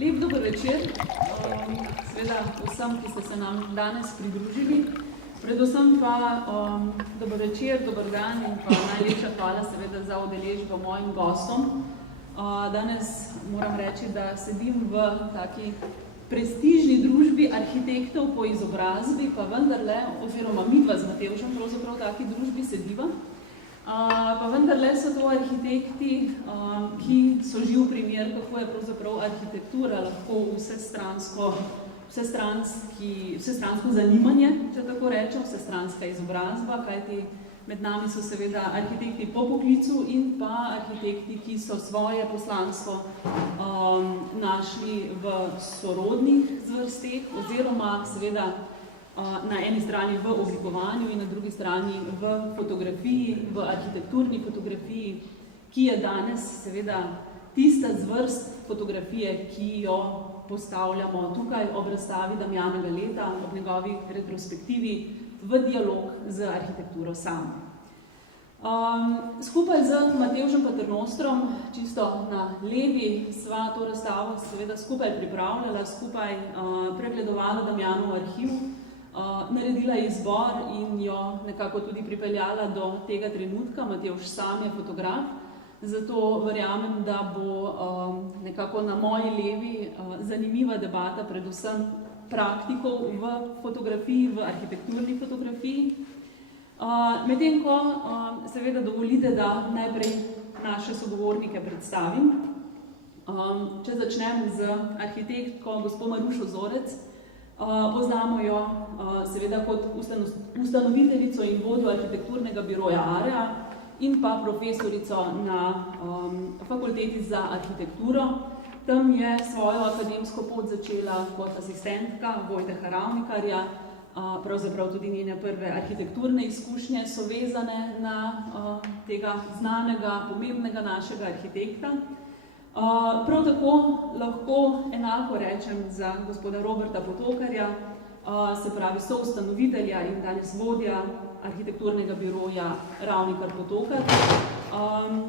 Lep dober večer, seveda vsem, ki ste se nam danes pridružili. Predvsem pa dober večer, dober dan in pa najlepša hvala seveda za udeležbo mojim gostom. Danes moram reči, da sedim v taki prestižni družbi arhitektov po izobrazbi, pa vendarle, oziroma midva z Matevžem pravzaprav v taki družbi sediva. Pa vendarle so to arhitekti, ki so živ primer, kako je pravzaprav arhitektura lahko vsestransko zanimanje, če tako rečem, vsestranska izobrazba, kajti med nami so seveda arhitekti po poklicu in pa arhitekti, ki so svoje poslanstvo našli v sorodnih zvrsteh oziroma seveda na eni strani v oblikovanju in na drugi strani v fotografiji, v arhitekturni fotografiji, ki je danes seveda tista zvrst fotografije, ki jo postavljamo tukaj ob razstavi Damjanega leta, ob njegovi retrospektivi v dialog z arhitekturo samo. Skupaj z Matevžem Paternostrom, čisto na levi, sva to razstavo seveda skupaj pripravljala, skupaj pregledovala Damjanov arhiv, naredila izbor in jo nekako tudi pripeljala do tega trenutka. Matevž sam je fotograf, zato verjamem, da bo nekako na moji levi zanimiva debata predvsem praktikov v fotografiji, v arhitekturni fotografiji. Medtem ko seveda dovolite, da najprej naše sogovornike predstavim. Če začnem z arhitektko gospo Marušo Zorec, poznamo jo seveda kot ustanoviteljico in vodjo arhitekturnega biroja Area in pa profesorico na fakulteti za arhitekturo. Tam je svojo akademsko pot začela kot asistentka Vojteha Ravnikarja, pravzaprav tudi njene prve arhitekturne izkušnje so vezane na tega znanega, pomembnega našega arhitekta. Prav tako lahko enako rečem za gospoda Roberta Potokarja, se pravi soustanovitelja in danes vodja arhitekturnega biroja Ravnikar Potokar.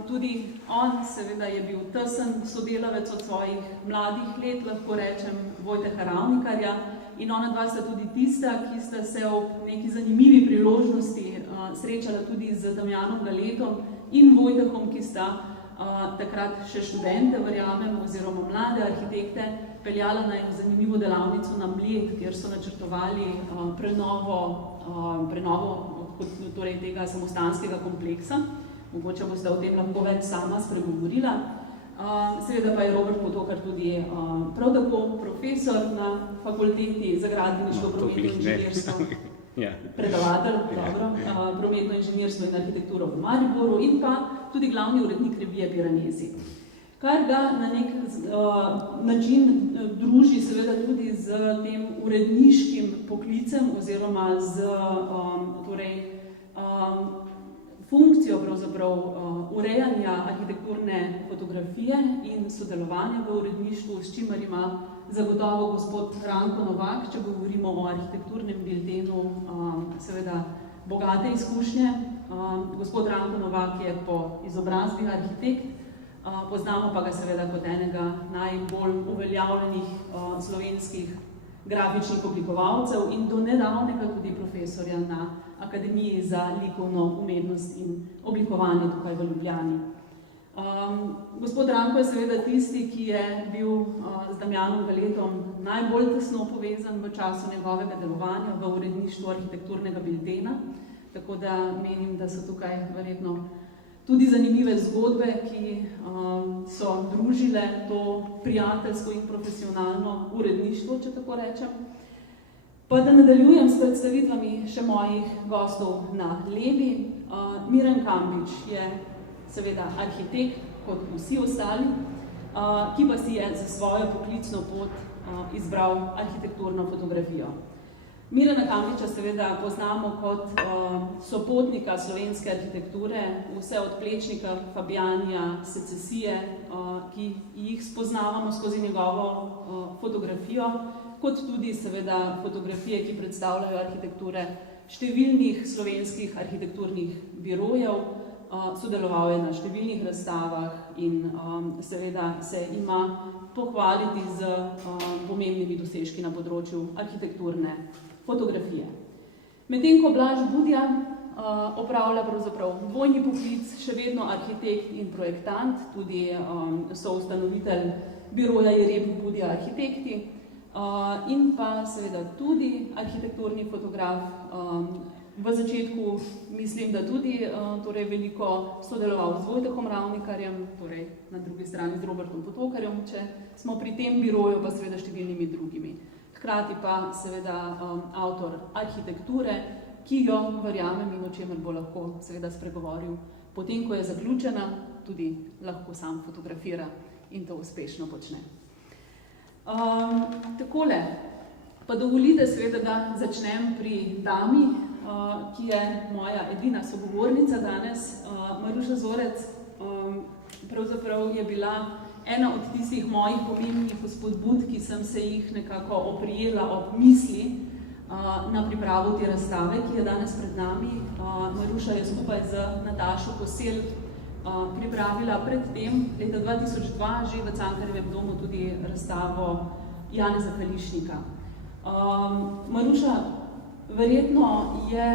Tudi on seveda je bil tesen sodelavec od svojih mladih let, lahko rečem, Vojteha Ravnikarja, in ona dva sta tudi tista, ki sta se ob neki zanimivi priložnosti srečala tudi z Damjanovim letom in Vojtehom, ki sta takrat še študente, verjamem, oziroma mlade arhitekte, peljala na eno zanimivo delavnico na Bled, kjer so načrtovali prenovo torej tega samostanskega kompleksa. Mogoče boste o tem lahko več sama spregovorila. Seveda pa je Robert Potokar tudi prav tako profesor na fakulteti za gradbeništvo, prometno inženirstvo, predavatelj, prometno inženirstvo in arhitekturo v Mariboru in pa tudi glavni urednik revije Piranesi. Kar ga na nek način druži seveda tudi z tem uredniškim poklicem oziroma z funkcijo pravzaprav urejanja arhitekturne fotografije in sodelovanja v uredništvu, s čimer ima zagotovo gospod Ranko Novak, če govorimo o arhitekturnem biltenu, seveda bogate izkušnje. Gospod Ranko Novak je po izobrazbi arhitekt, poznamo pa ga seveda kot enega najbolj uveljavljenih slovenskih grafičnih oblikovalcev in do nedavnega tudi profesorja na Akademiji za likovno umetnost in oblikovanje tukaj v Ljubljani. Gospod Ranko je seveda tisti, ki je bil z Damjanovim letom najbolj tesno povezan v času njegovega delovanja v uredništvu arhitekturnega biltena, tako da menim, da so tukaj verjetno tudi zanimive zgodbe, ki so družile to prijateljsko in profesionalno uredništvo, če tako rečem. Pa da nadaljujem s predstavitvami še mojih gostov na levi. Miran Kambič je seveda arhitekt, kot vsi ostali, ki pa si je za svojo poklicno pot izbral arhitekturno fotografijo. Mirana Kambiča seveda poznamo kot sopotnika slovenske arhitekture, vse od Plečnika, Fabjanija, Secesije, ki jih spoznavamo skozi njegovo fotografijo, kot tudi seveda fotografije, ki predstavljajo arhitekture številnih slovenskih arhitekturnih birojev, sodeloval je na številnih razstavah in seveda se ima pohvaliti z pomembnimi dosežki na področju arhitekturne fotografije. Medtem ko Blaž Budja opravlja pravzaprav dvojni poklic, še vedno arhitekt in projektant, tudi soustanovitelj biroja Jereb Budja Arhitekti in pa seveda tudi arhitekturni fotograf. V začetku mislim, da tudi veliko sodeloval z Vojtehom Ravnikarjem, torej na drugi strani z Robertom Potokarjem, če smo pri tem biroju, pa seveda številnimi drugimi. Hkrati pa seveda avtor arhitekture, ki jo verjamem in o čemer bo lahko seveda spregovoril. Potem, ko je zaključena, tudi lahko sam fotografira in to uspešno počne. Takole, pa dovolite seveda, da začnem pri dami, ki je moja edina sogovornica danes, Maruša Zorec. Pravzaprav je bila ena od tistih mojih pomembnih spodbud, ki sem se jih nekako oprijela ob misli na pripravo te razstave, ki je danes pred nami. Maruša je skupaj z Natašo Kosel pripravila pred tem, leta 2002, že v Cankarjevem domu tudi razstavo Janeza Kališnika. Maruša, verjetno je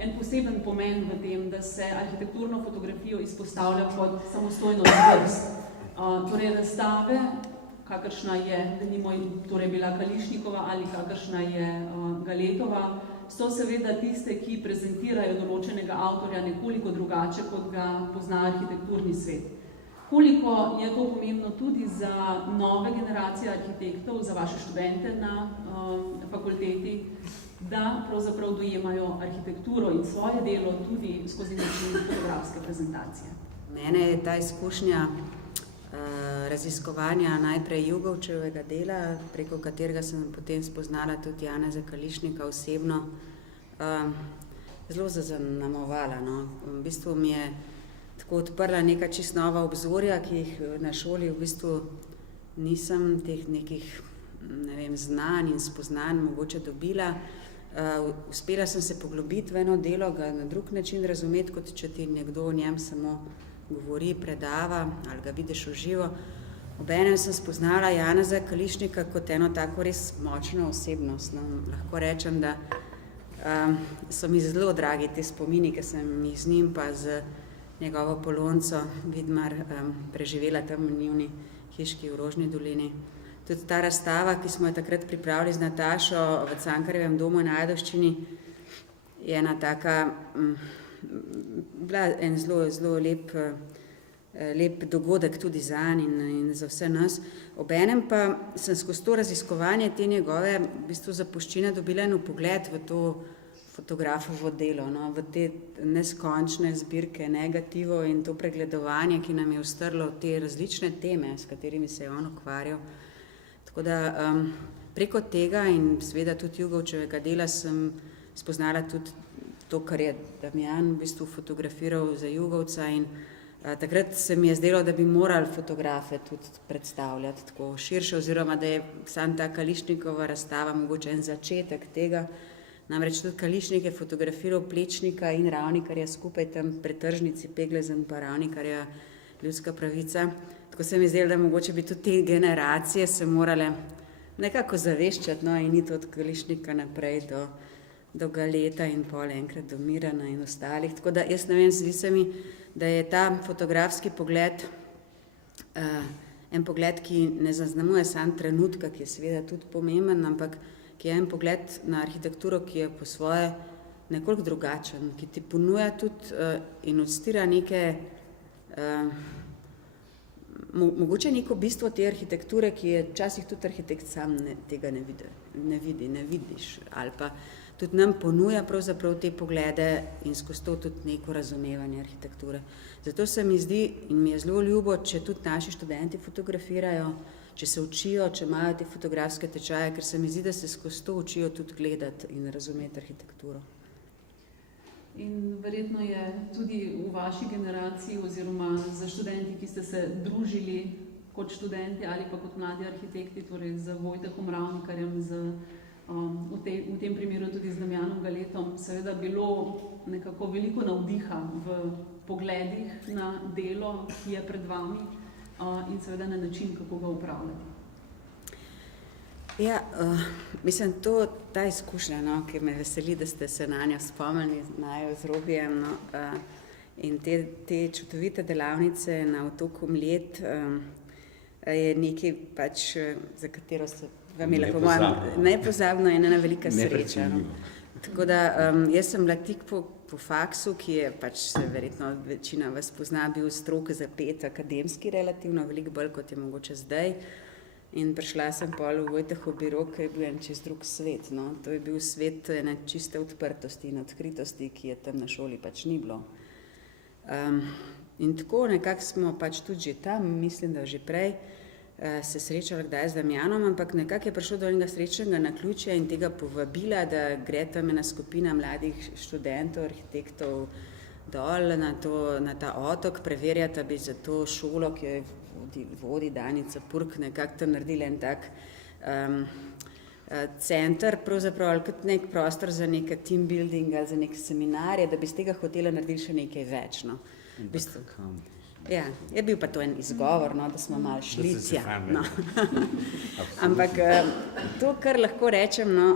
en poseben pomen v tem, da se arhitekturno fotografijo izpostavlja kot samostojno vrst. Torej razstave, kakršna je torej bila Kališnikova ali kakršna je Galetova, so seveda tiste, ki prezentirajo določenega avtorja nekoliko drugače, kot ga pozna arhitekturni svet. Koliko je to pomembno tudi za nove generacije arhitektov, za vaše študente na fakulteti, da pravzaprav dojemajo arhitekturo in svoje delo tudi skozi način fotografske prezentacije? Mene je ta izkušnja raziskovanja najprej Jugovčevega dela, preko katerega sem potem spoznala tudi Janeza Kališnika osebno, zelo zaznamovala. V bistvu mi je tako odprla neka čisto nova obzorja, ki jih na šoli v bistvu nisem teh nekih znanj in spoznanj mogoče dobila. Uspela sem se poglobiti v eno delo, ga na drug način razumeti, kot če ti nekdo o njem samo govori, predava ali ga vidiš v živo. Obenem sem spoznala Janeza Kališnika kot eno tako res močno osebnost. Lahko rečem, da so mi zelo dragi te spomini, ki sem jih z njim pa z njegovo Polonco Vidmar preživela tam v njuni hiški v Rožni dolini. Tudi ta razstava, ki smo jo takrat pripravili z Natašo v Cankarjevem domu na Ajdovščini, je ena taka bila en zelo lep dogodek tudi zanj in za vse nas. Obenem pa sem skozi to raziskovanje te njegove v bistvu zapuščine dobila en pogled v to fotografovo delo, v te neskončne zbirke negativov in to pregledovanje, ki nam je ustrlo te različne teme, s katerimi se je on ukvarjal. Tako da preko tega in seveda tudi Jugovčevega dela sem spoznala tudi to, kar je Damjan v bistvu fotografiral za Jugovca in takrat se mi je zdelo, da bi morali fotografe tudi predstavljati tako širše, oziroma da je sam ta Kališnikova razstava mogoče en začetek tega. Namreč tudi Kališnik je fotografiral Plečnika in Ravnikarja skupaj tam pri tržnici Peglezen pa Ravnikarja Ljudska pravica. Tako se mi zdelo, da mogoče bi tudi te generacije se morale nekako zaveščati in iti od Kališnika naprej do Galeta in pol enkrat do Mirana in ostalih. Tako da jaz ne vem, zdi se mi, da je ta fotografski pogled en pogled, ki ne zaznamuje samo trenutka, ki je seveda tudi pomemben, ampak ki je en pogled na arhitekturo, ki je po svoje nekoliko drugačen, ki ti ponuja tudi in odstira neke mogoče neko bistvo te arhitekture, ki je včasih tudi arhitekt sam tega ne vidi, ne vidiš, ali pa tudi nam ponuja pravzaprav te poglede in skozi to tudi neko razumevanje arhitekture. Zato se mi zdi in mi je zelo ljubo, če tudi naši študenti fotografirajo, če se učijo, če imajo te fotografske tečaje, ker se mi zdi, da se skozi to učijo tudi gledati in razumeti arhitekturo. In verjetno je tudi v vaši generaciji oziroma za študenti, ki ste se družili kot študenti ali pa kot mladi arhitekti, torej z Vojtehom Ravnikarjem, v tem primeru tudi z Damjanom Galetom, seveda bilo nekako veliko navdiha v pogledih na delo, ki je pred vami. in seveda na način, kako ga upravljati. Ja, mislim, ta izkušnja, no, ki me veseli, da ste se na njo spomnili, najo z Robijem, no, in te čudovite delavnice na otoku Mljet je nekaj pač, za katero se vam je po mojem nepozabno in ena velika sreča. No. Tako da jaz sem bila tik po faksu, ki je pač se verjetno večina vas pozna, bil strok zapet akademski relativno, veliko bolj kot je mogoče zdaj. In prišla sem pol v Vojtehov biro, ki je bil en čez drug svet. No. To je bil svet ene čiste odprtosti in odkritosti, ki je tam na šoli pač ni bilo. In tako nekako smo pač tudi že tam, mislim, da že prej, se srečali kdaj z Damjanom, ampak nekako je prišlo do enega srečnega naključja in tega povabila, da gre tam ena skupina mladih študentov, arhitektov dol na ta otok, preverjata bi za to šolo, ki jo vodi Danica Purk, nekako tam naredili en tak center, pravzaprav ali kot nek prostor za neke team building ali za neke seminarje, da bi z tega hotela naredili še nekaj več. No. Ja, je bil pa to en izgovor, no, da smo malo šli tja. No. Ampak to, kar lahko rečem, no,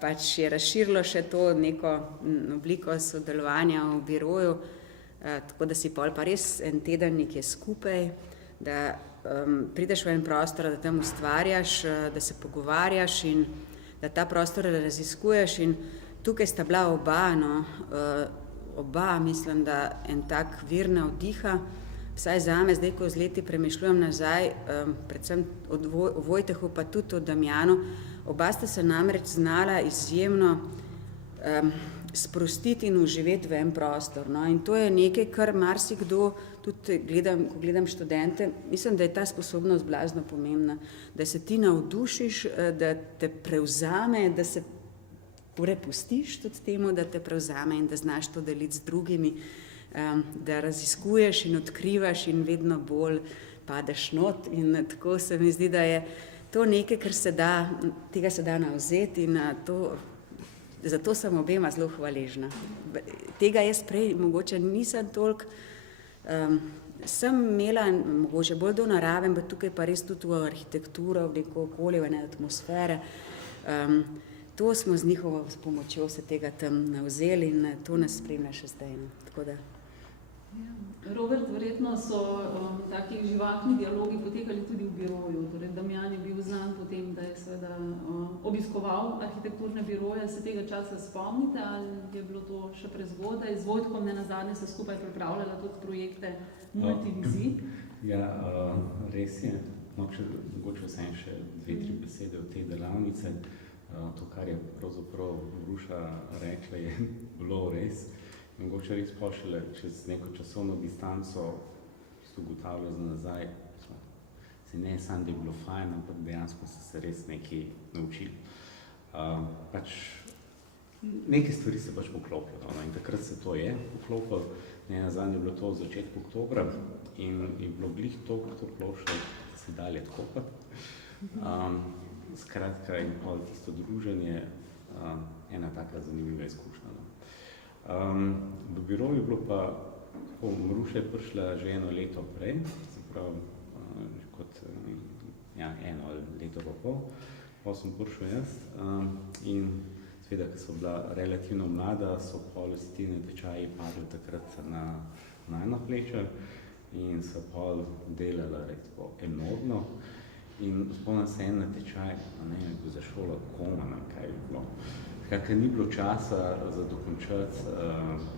pač je razširilo še to neko obliko sodelovanja v biroju, tako da si pol pa res en teden nekje skupaj, da prideš v en prostor, da tam ustvarjaš, da se pogovarjaš in da ta prostor raziskuješ in tukaj sta bila oba, mislim, da en tak vir navdiha, vsaj zame, zdaj, ko z leti premišljujem nazaj, predvsem od Vojtehu, pa tudi od Damjanu, oba sta se namreč znala izjemno sprostiti in uživeti v en prostor. No? In to je nekaj, kar marsikdo, tudi ko gledam študente, mislim, da je ta sposobnost blazno pomembna, da se ti navdušiš, da te prevzame, da se prepustiš tudi temu, da te prevzame in da znaš to deliti z drugimi, da raziskuješ in odkrivaš in vedno bolj padeš not in tako se mi zdi, da je to nekaj, tega se da navzeti in zato sem obema zelo hvaležna. Tega jaz prej mogoče nisem toliko, sem imela mogoče bolj do narave, ampak tukaj pa res tudi v arhitekturo, v neko okolje, v ene atmosfere. To smo z njihovo pomočjo se tega tam navzeli in to nas spremlja še zdaj. Tako da. Robert, verjetno so taki živahni dialogi potekali tudi v biroju. Torej, Damjan je bil znan po tem, da je seveda obiskoval arhitekturne biroje. Se tega časa spomnite ali je bilo to še prezgodaj? Z Vojtkom nenazadnje se skupaj pripravljala tudi projekte multivizij. Ja, res je. No, mogoče vsem še 2-3 besede o tej delavnice. To, kar je pravzaprav Ruša rekla, je bilo res. Mogoče res pošele čez neko časovno distanco ugotavlja za nazaj, se ne samo, da je bilo fajn, ampak dejansko so se res nekaj naučili. Pač neke stvari se pač poklopijo, no, in takrat se to je poklopilo. Nenazadnje je bilo to v začetku oktobra in je bilo glih toliko plošče, da se dalje odkopati. Skratka, in pa tisto druženje, ena taka zanimiva izkušnja. No. V biroju je bilo pa, tako Maruša je prišla že 1 leto prej, zapravo kot eno leto pa pol, pa sem prišel jaz in seveda, ko so bila relativno mlada, so pol vsi tečaji padli takrat na najna pleča in so pol delala recimo enormno. In spomnim se en natečaj, ne vem, za šolo Komana, kaj je bilo. Ker ni bilo časa za dokončati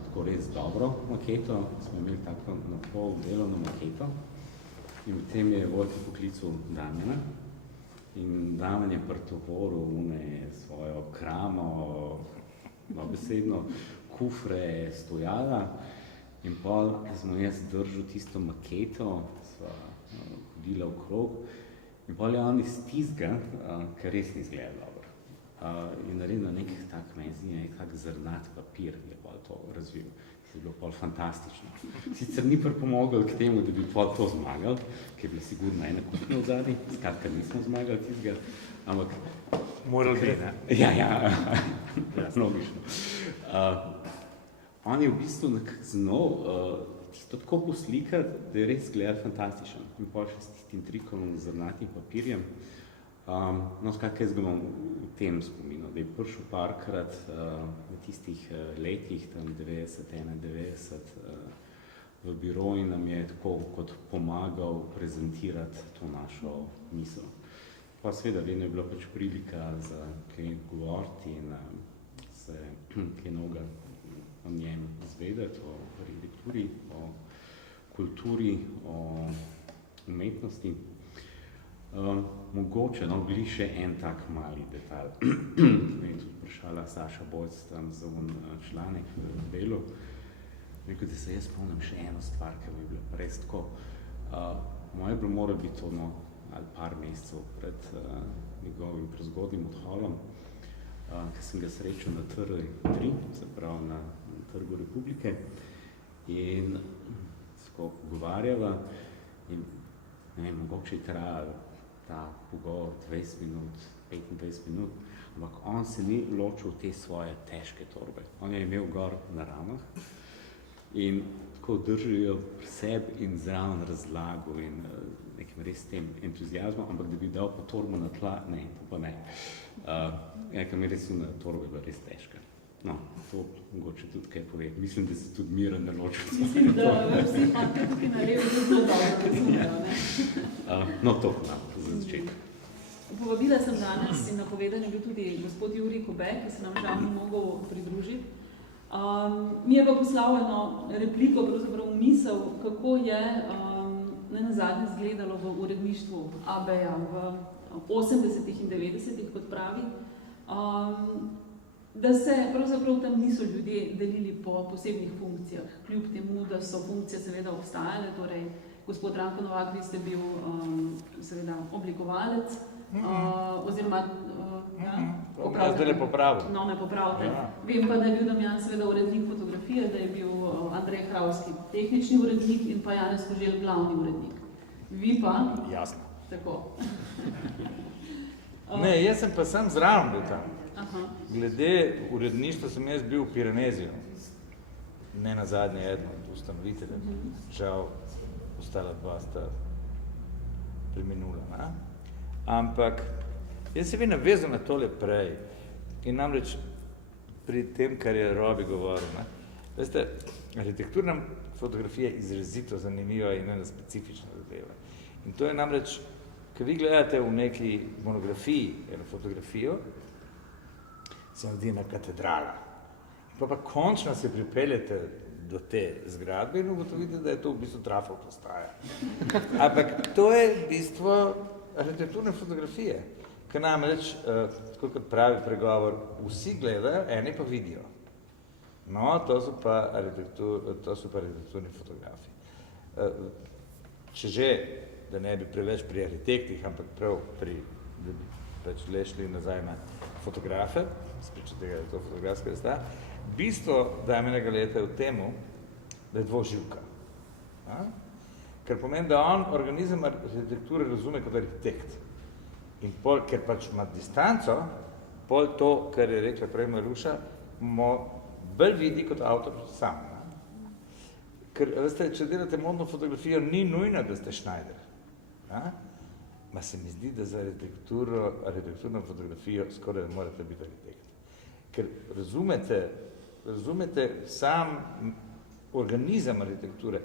tako res dobro maketo, smo imeli tako na pol delovno maketo in v tem je Vojtek poklical Damjana in Damjan je pretovoril svojo kramo, dobesedno kufre, stojala in pol, ko smo jaz držal tisto maketo, sva hodila okrog, in pol je on iz tizga, ker res ni izgledal dobro. In naredil nek tak meni, tak zrnat papir je pol to razvil. Je bilo pol fantastično. Sicer ni pripomogel k temu, da bi pol to zmagal, ker je bila sigurno ena kuhinja v zadnji, skratka nismo zmagali tizga, ampak... Moral bi, ne? Ja, logično. On je v bistvu nekako znal tisto tako poslikati, da je res gledati fantastičen. In pol še s tistim trikom z zrnatim papirjem. No, skratka, jaz ga imam v tem spominu, da je prišel parkrat v tistih letih, tam 90-91, v biro in nam je tako kot pomagal prezentirati to našo misel. Pa seveda, vedno je bila pač prilika za kaj govoriti in se kaj novega o njem izvedeti, o arhitekturi, o kulturi, o umetnosti. Mogoče, no, bili še en tak mali detalj. Me je tudi vprašala Saša Bojc tam za članek v Delu. Rekel, da se jaz spomnim še eno stvar, ki mi je bila res tako. Moje bilo mora biti to, no, ali par mesecev pred njegovim prezgodnim odhodom, ki sem ga srečal na TR3, se pravi na Trgu Republike, in tako pogovarjava in ne, mogoče je trajalo ta pogovor 20 minut, 25 minut, ampak on se ni ločil te svoje težke torbe. On je imel gor na ramah in tako držijo pri sebi in zraven razlago in nekim res tem entuzijazmom, ampak da bi dal po torbo na tla, ne, to pa ne. Ker mi res na torbe bila res težka. No, to mogoče tudi kaj pove. Mislim, da se tudi Miran ne ločil. Mislim, da vsi fantje tukaj na levo zelo dobro razumejo, ne? No, to za začetek. Povabila sem danes in napovedan je bil tudi gospod Jurij Kobe, ki se nam žal ni mogel pridružiti. Mi je pa poslal eno repliko, pravzaprav misel, kako je nenazadnje izgledalo v uredništvu AB-ja v 80-ih in 90-ih, kot pravi. Da se pravzaprav tam niso ljudje delili po posebnih funkcijah, kljub temu, da so funkcije seveda obstajale, torej gospod Ranko Novak, vi ste bil seveda oblikovalec, oziroma zdaj ne popravim. No, ne popravite. Ja. Vem pa, da je bil Damjan seveda urednik fotografije, da je bil Andrej Hravski tehnični urednik in pa Janez Koželj glavni urednik. Vi pa? Jasno. Tako. Ne, jaz sem pa sam zraven bil tam. Aha. Glede uredništva sem jaz bil v Pireneziju. Ne nazadnje eden od ustanoviteljev. Žal, ostala dva sta preminula. Ne? Ampak jaz se bi navezal na tole prej. In namreč pri tem, kar je Robi govoril. Ne? Veste, arhitekturna fotografija je izrazito zanimiva in ena specifična zadeva. In to je namreč, ko vi gledate v neki monografiji eno fotografijo, se vdi na katedrala. In pa končno se pripeljete do te zgradbe in ugotovite, da je to v bistvu trafo postaja. Ampak to je bistvo arhitekturne fotografije, ki namreč, tako kot pravi pregovor, vsi gledajo, eni pa vidijo. No, to so pa arhitekturni fotografi. Če že, da ne bi preveč pri arhitektih, ampak prav pri, da bi pač le šli nazaj na fotografe, spričo tega, da je to fotografska razstava, bistvo Damjanega leta je v temu, da je dvoživka. Ker pomeni, da on organizem arhitekture razume kot arhitekt. In pol, ker pač ima distanco, pol to, kar je rekla prej Maruša, bolj vidi kot avtor sam. Ker, veste, če delate modno fotografijo, ni nujno, da ste Schneider. Ma se mi zdi, da za arhitekturno fotografijo skoraj da morate biti arhitekt. Ker razumete sam organizem arhitekture.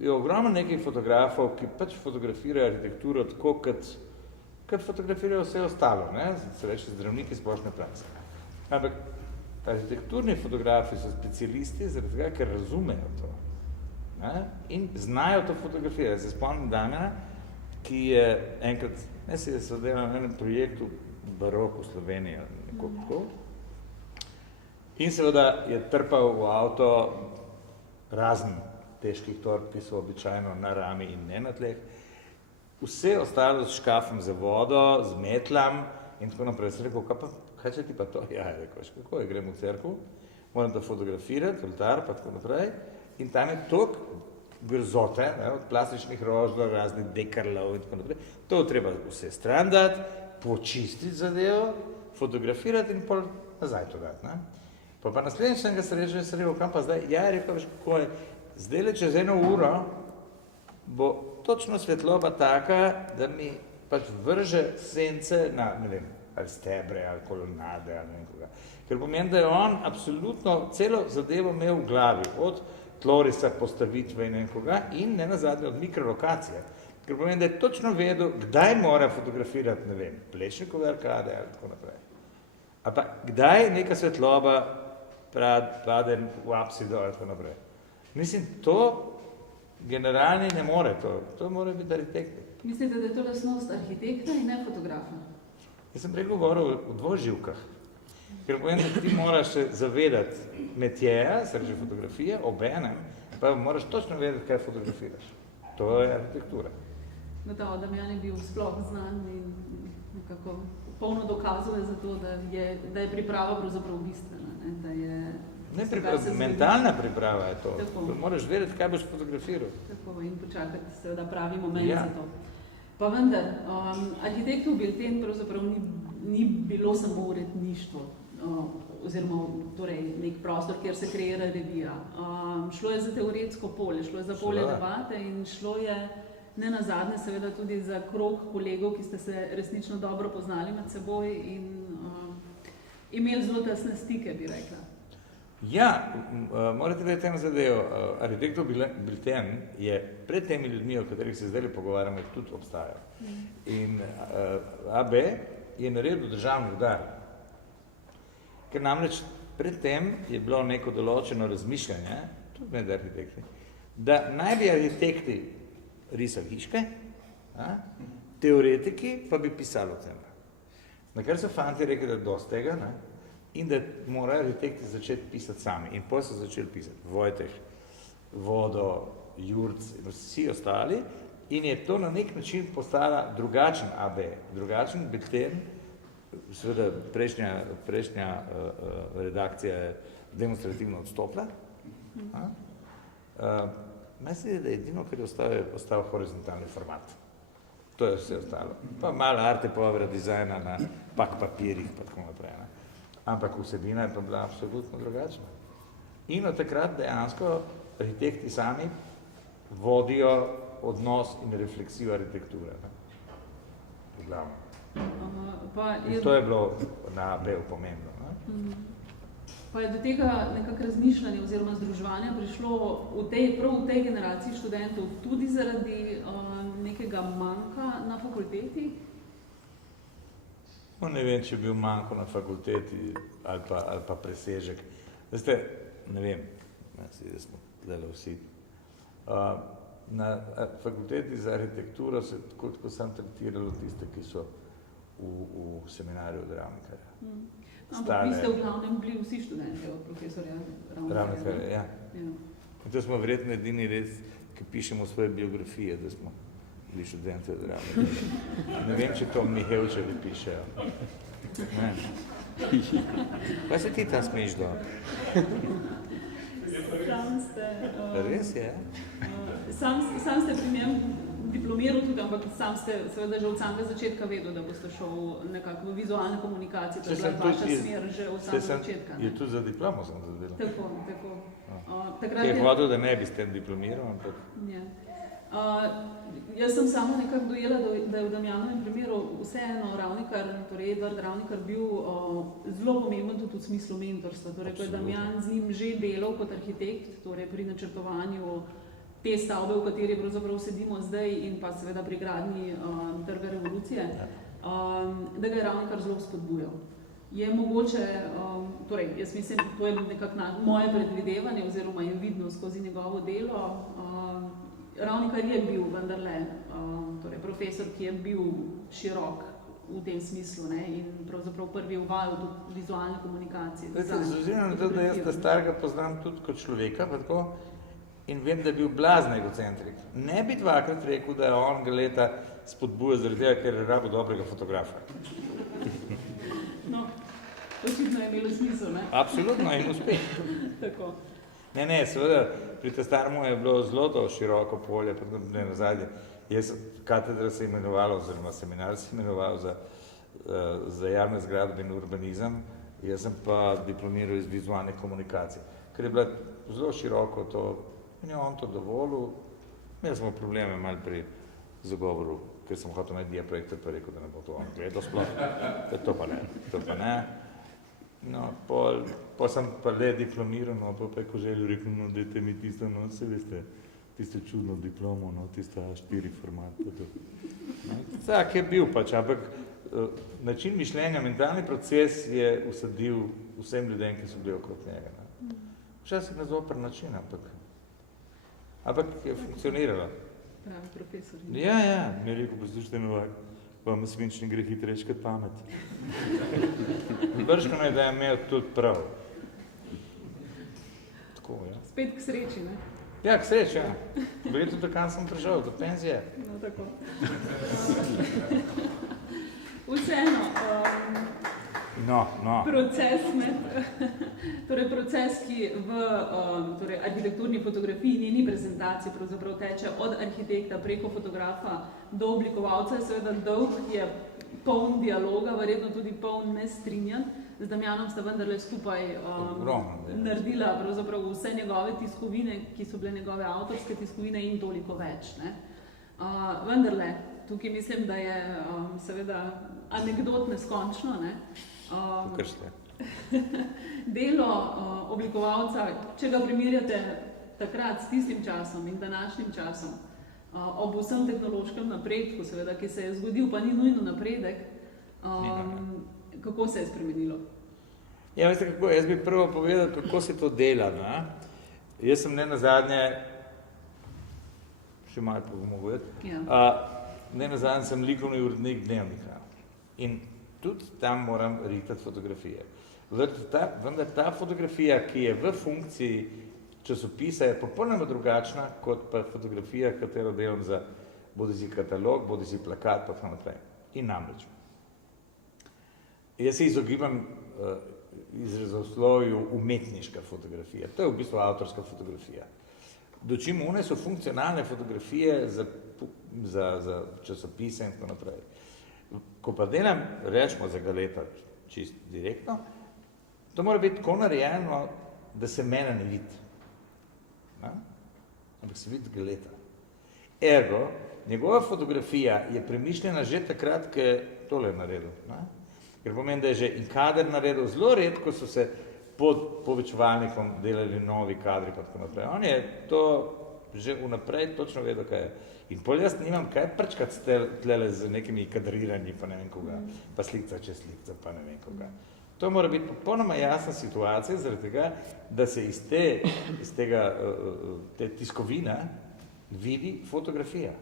Je ogromno nekaj fotografov, ki pač fotografirajo arhitekturo tako, kot fotografirajo vse ostalo, ne? Se reče zdravniki splošne prakse. Ampak arhitekturni fotografi so specialisti zaradi tega, ker razumejo to. Ne? In znajo to fotografirati. Se spomnim Damjana, ki je enkrat, se je sodeloval na enem projektu Barok v Sloveniji, nekako. In seveda je trpal v avto razen težkih torb, ki so običajno na rami in ne na tleh. Vse ostalo s škafom za vodo, z metlam in tako naprej. Sem rekel, kaj če ti pa to? Ja, je rekel, kako je, grem v cerkev, moram to fotografirati, oltar pa tako naprej. In tam je toliko grzote, od plastičnih rožlov, raznih dekarlov in tako naprej. To treba vse stran dati, počistiti zadevo, fotografirati in pol nazaj to dati. Pa naslednjič sem ga srečal in sem rekel, kam pa zdaj? Ja, je rekel, veš, kako je, zdaj čez 1 uro bo točno svetloba taka, da mi pač vrže sence na, ne vem, ali stebre, ali kolonade, ali ne vem koga. Ker pomeni, da je on absolutno celo zadevo imel v glavi, od tlorisa, postavitve in ne vem koga, in ne nazadnje od mikrolokacije. Ker pomeni, da je točno vedel, kdaj mora fotografirati, ne vem, Plečnikove arkade ali tako naprej. A pa kdaj neka svetloba pade v apsido ali tako naprej. Mislim, to generalni ne more, to mora biti arhitekti. Mislite, da je to lastnost arhitekta in ne fotografa? Jaz sem prej govoril o dvoživkah. Ker pomeni, da ti moraš se zavedati metjeja, sredi fotografije, obenem, pa moraš točno vedeti, kaj fotografiraš. To je arhitektura. Gotovo, Damjan je bil sploh znan in nekako polno dokazuje za to, da je priprava pravzaprav bistvena. Mentalna priprava je to. Moraš vedeti, kaj boš fotografiral. Tako, in počakati seveda pravi moment za to. Pa vendar, arhitektov bilten pravzaprav ni bilo samo uredništvo, oziroma torej nek prostor, kjer se kreira revija. Šlo je za teoretsko polje, šlo je za polje debate in šlo je ne nazadnje seveda tudi za krog kolegov, ki ste se resnično dobro poznali med seboj in imeli zelo tesne stike, bi rekla. Ja, morate vedeti eno zadevo. Arhitektov bilten je pred temi ljudmi, o katerih se zdaj pogovarjamo, tudi obstajal. In AB je naredil državni udar. Ker namreč pred tem je bilo neko določeno razmišljanje, tudi med arhitekti, da naj bi arhitekti risali hiške, teoretiki pa bi pisali o tem. Na kar so fanti rekli, da je dosti tega, in da morajo arhitekti začeti pisati sami. In potem so začeli pisati Vojteh, Vodo, Jurc in vsi ostali. In je to na nek način postala drugačen AB, drugačen bilten. Seveda prejšnja redakcija je demonstrativno odstopila. Mislim, da je edino, kar je ostal horizontalni format. To je vse ostalo. Pa malo arte povera dizajna na pak papirjih, pa tako naprej. Ampak vsebina je pa bila absolutno drugačna. In od takrat dejansko arhitekti sami vodijo odnos in refleksijo arhitekture. In to je bilo na AB-u pomembno. Pa je do tega nekako razmišljanja oziroma združevanja prišlo prav v tej generaciji študentov tudi zaradi nekega manjka na fakulteti? Ne vem, če je bil manjko na fakulteti ali pa presežek. Veste, ne vem, da smo gledali vsi. Na fakulteti za arhitekturo se tako sam traktiralo tiste, ki so v seminarju od Ravnikarja. Ampak vi ste v glavnem bili vsi študenti od profesorja Ravnikarja. Ja. In to smo verjetno edini res, ki pišemo svoje biografije, da smo bili študenti od Ravnikarja. Ne vem, če to Mihevčevi pišejo. Kaj se ti tam smeješ do? Res je? Sam ste pri njem diplomiral tudi, ampak sam ste seveda že od samega začetka vedel, da boste šel nekako v vizualne komunikacije, to je bila vaša smer že od samega začetka. Je tudi za diplomo sem zadelal. Tako. Je hodil, da ne bi s tem diplomiral, ampak... Jaz sem samo nekako dojela, da je v Damjanovem primeru vseeno Ravnikar, torej Edvard Ravnikar bil zelo pomemben tudi v smislu mentorstva. Torej, ko je Damjan z njim že delal kot arhitekt, torej pri načrtovanju te stavbe, v kateri pravzaprav sedimo zdaj in pa seveda pri gradnji Trga revolucije, da ga je Ravnikar zelo spodbujal. Je mogoče, torej jaz mislim, to je nekako moje predvidevanje oziroma je vidno skozi njegovo delo, Ravnikar je bil vendarle torej profesor, ki je bil širok v tem smislu in pravzaprav prvi uvajal tudi vizualne komunikacije. Zazirno na to, da jaz starega poznam tudi kot človeka, pa tako, in vem, da je bil blazen egocentrik. Ne bi dvakrat rekel, da je on ga leta spodbuja zaradi tega, ker je rabo dobrega fotografa. No, očitno je imelo smisel, ne? Absolutno, in uspeh. Tako. Ne, seveda, pri Testarmu je bilo zelo to široko polje, ne nazadnje. Katedra se je imenovala, oziroma seminar se je imenoval za javne zgradbe in urbanizem, jaz sem pa diplomiral iz vizualne komunikacije, ker je bilo zelo široko to In je on to dovolil. Imeli smo probleme malo pri zagovoru, ker sem hotel imeti diaprojektor, pa rekel, da ne bo to on gledal sploh. To pa ne. No, pol sem pa le diplomiral, no, pa je Koželju rekel, no, dajte mi tisto, no, se veste, tisto čudno diplomo, no, tisto A4 format. Tak je bil pač, ampak način mišljenja, mentalni proces je usadil vsem ljudem, ki so bili okrog njega. Ne. Včasih na zoper način, ampak je funkcioniralo. Pravi profesor. Ja, mi je rekel, poslušajte Novak, vam svinč ne gre hitrejš kot pamet. Brško je, da je imel tudi prav. Tako, ja. Spet k sreči, ne? Ja, k sreči, ja. Verjetno do kam sem prišel, do penzije. No, tako. Vseeno, proces, torej proces, ki v torej arhitekturni fotografiji, njeni prezentaciji pravzaprav teče od arhitekta preko fotografa do oblikovalca, je seveda dolg, je poln dialoga, verjetno tudi poln nestrinjanj. Z Damjanom sta vendarle skupaj naredila pravzaprav vse njegove tiskovine, ki so bile njegove avtorske tiskovine in toliko več. Ne? Vendarle, tukaj mislim, da je seveda anekdot neskončno. Ne? Delo oblikovalca, če ga primerjate takrat s tistim časom in današnjim časom, ob vsem tehnološkem napredku, seveda, ki se je zgodil, pa ni nujno napredek, kako se je spremenilo? Ja, veste kako, jaz bi prvo povedal, kako se to dela. Ne? Jaz sem ne nazadnje, še malo pomogovedati, ne nazadnje sem likovni urednik Dnevnika in tudi tam moram ritati fotografije. Vendar ta fotografija, ki je v funkciji časopisa, je popolnoma drugačna kot pa fotografija, katero delam za bodisi katalog, bodisi plakat, pa tako naprej. In namreč. Jaz se izogibam izrazoslovju umetniška fotografija. To je v bistvu avtorska fotografija. Dočim one so funkcionalne fotografije za časopise in tako naprej. Ko pa delam, rečemo za galeta čisto direktno, to mora biti tako narejeno, da se mene ne vidi. Ampak se vidi galeta. Ergo, njegova fotografija je premišljena že takrat, ko je tole naredil. Ker pomeni, da je že in kader naredil, zelo redko so se pod povečevalnikom delali novi kadri pa tako naprej. On je to že vnaprej točno vedel, kaj je. In pol jaz nimam kaj prčkati tlele z nekimi kadriranji, pa ne vem koga, pa slikca čez slikca, pa ne vem koga. To mora biti popolnoma jasna situacija, zaradi tega, da se iz te tiskovine vidi fotografija.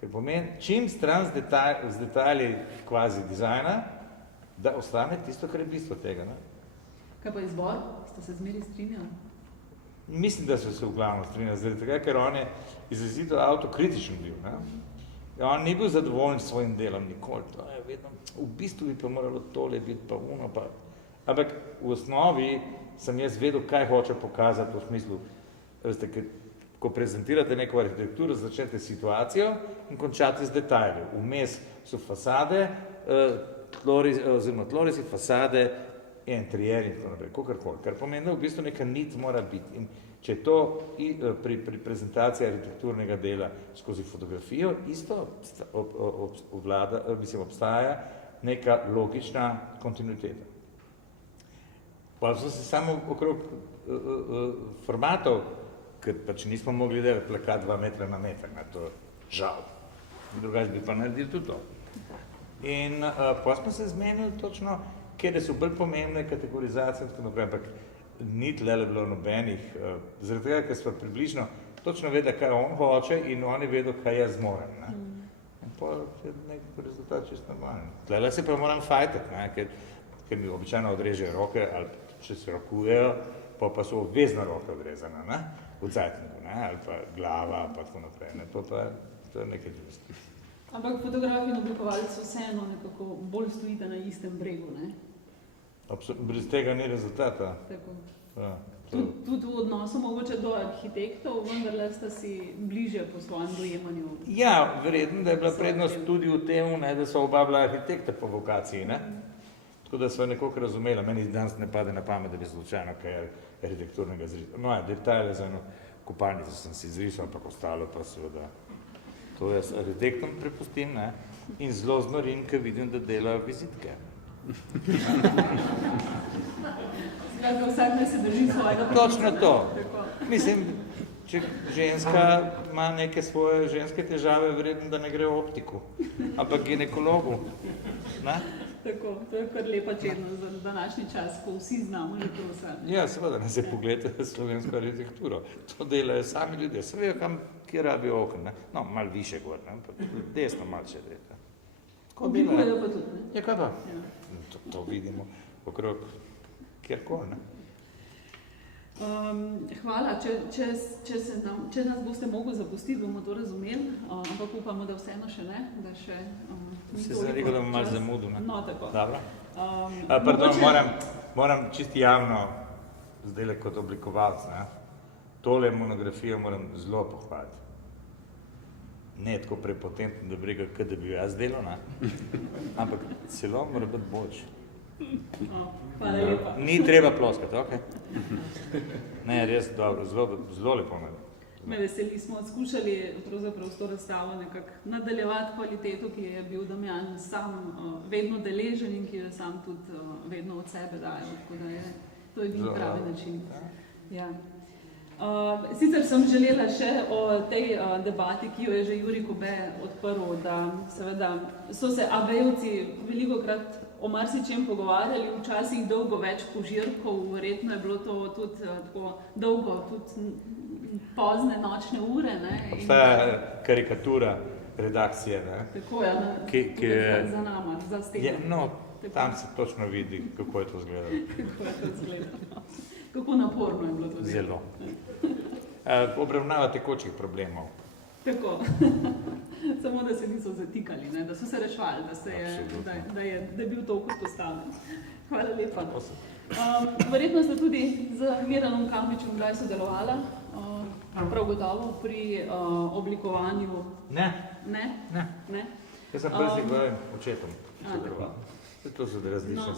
Ker pomeni, čim stran z detajli kvazi dizajna, da ostane tisto, kar je bistvo tega. Ne? Kaj pa izbor? Ste se zmeri strinjali? Mislim, da so se v glavno strinjali, zaradi tega, ker on je izrazito avtokritičen bil. Ne? On ni bil zadovoljen s svojim delom nikoli. To je vedno, v bistvu bi pa moralo tole biti pa uno pa. Ampak v osnovi sem jaz vedel, kaj hoče pokazati v smislu, veste, ko prezentirate neko arhitekturo, začnete situacijo in končate z detajli. Vmes so fasade, tlorisi, fasade, interieri in tako naprej, kakorkoli. Kar pomeni, da v bistvu neka nit mora biti. In če je to pri prezentaciji arhitekturnega dela skozi fotografijo, isto obstaja neka logična kontinuiteta. Pa so se samo okrog formatov, ker pač nismo mogli delati plakat 2 metra na meter, na to žal. Drugače bi pa naredili tudi to. In pa smo se zmenili točno, kjer so bolj pomembne kategorizacije in tako naprej, ampak ni tlele bilo nobenih, zaradi tega, ker smo približno točno vedeli, kaj on hoče in on je vedel, kaj jaz moram. Ne? In pa je nekaj rezultat čisto normalen. Tlele se pa moram fajtati, ker mi običajno odrežejo roke, ali če se rokujejo, pa so obvezno roke odrezane, ne? V cajtniku, ali pa glava, pa tako naprej. Ne? Pa to je nekaj drugih. Ampak fotografi in oblikovalci vseeno nekako bolj stojite na istem bregu, ne? Brez tega ni rezultata. Tako. Ja, tudi v odnosu mogoče do arhitektov, vendarle sta si bližje po svojem dojemanju. Ja, verjetno, da je bila prednost tudi v tem, da so oba bila arhitekta po vokaciji, ne? Tako da sva nekoliko razumela. Meni danes ne pade na pamet, da bi slučajno kaj arhitekturnega zrita. No, detajle za eno kopalnico sem si izrisal, ampak ostalo pa seveda. To jaz arhitektom prepustim, ne? In zelo znorim, ker vidim, da dela vizitke. Skratka, vsak naj se drži svojega. Točno to. Mislim, če ženska ima neke svoje ženske težave, verjetno, da ne gre v optiku, ampak ginekologu. Ne? Tako, to je kar lepa čednost za današnji čas, ko vsi znamo že to vse. Ja, seveda, ne se pogledate slovensko arhitekturo. To delajo sami ljudje. Se vejo, kje rabijo okna. No, malo više gor, ne? Desno malo še dete. Oblikujejo pa tudi, ne? Ja, kaj pa? Ja. To vidimo okrog kjerkoli, ne? Hvala, če nas boste mogli zapustiti, bomo to razumeli, ampak upamo, da vseeno še ne, da še Si se rekel, da bom malo zamudil, ne? No, tako. Dobro. Pardon, moram čisti javno, zdajle kot oblikovalc, ne? Tole monografijo moram zelo pohvaliti. Ne tako prepotentno, da bi rekel, kaj da bi jaz delal, ne? Ampak celo mora biti boljši. Hvala lepa. Ni treba ploskati, okej? Ne, res dobro, zelo lepo me. Me veseli, smo skušali pravzaprav s to razstavo nekako nadaljevati kvaliteto, ki je bil Damjan sam vedno deležen in ki jo sam tudi vedno od sebe daje, tako da je to edini pravi način. Ja. Sicer sem želela še o tej debati, ki jo je že Jurij Kobe odprl, da seveda so se abejevci velikokrat o marsičem pogovarjali, včasih dolgo več požirkov, verjetno je bilo to tudi tako dolgo, tudi pozne nočne ure. Ne? Obstaja karikatura redakcije, ne? Tako, ja, ki je za nama, za steno. No, tam se točno vidi, kako je to izgledalo. Kako je to izgledalo. Kako naporno je bilo to. Zelo. Obravnava tekočih problemov. Tako. Samo, da se niso zatikali, ne? Da so se rešvali, da je bil toliko postavljen. Hvala lepa. Verjetno ste tudi z Miranom Kambičem kdaj sodelovala, prav gotovo pri oblikovanju. Ne. Ne? Ne. Ne? Jaz sem prvi z tvojim očetom sodeloval. To so različne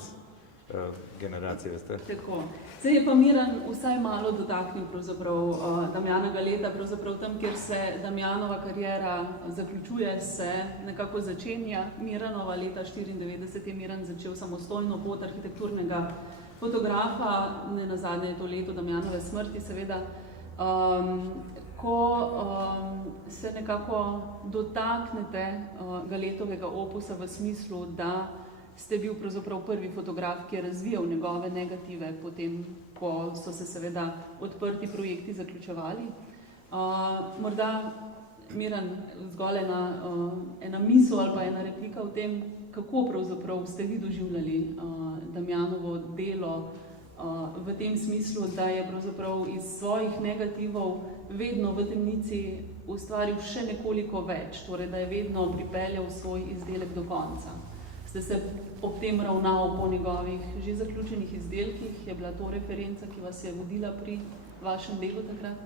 generacije, veste. Tako. Se je pa Miran vsaj malo dotaknil pravzaprav Damjanega leta, pravzaprav tam, kjer se Damjanova kariera zaključuje, se nekako začenja. Miranova leta 1994 je Miran začel samostojno pot arhitekturnega fotografa, ne nazadnje je to leto Damjanove smrti, seveda. Ko se nekako dotaknete Galetovega opusa v smislu, da ste bil pravzaprav prvi fotograf, ki je razvijal njegove negative, potem, ko so se seveda odprti projekti zaključevali. Morda, Miran, zgolj ena misel ali pa ena replika v tem, kako pravzaprav ste vi doživljali Damjanovo delo v tem smislu, da je pravzaprav iz svojih negativov vedno v temnici ustvaril še nekoliko več, torej da je vedno pripeljal svoj izdelek do konca. Ste se ob tem ravnal po njegovih že zaključenih izdelkih? Je bila to referenca, ki vas je vodila pri vašem delu takrat?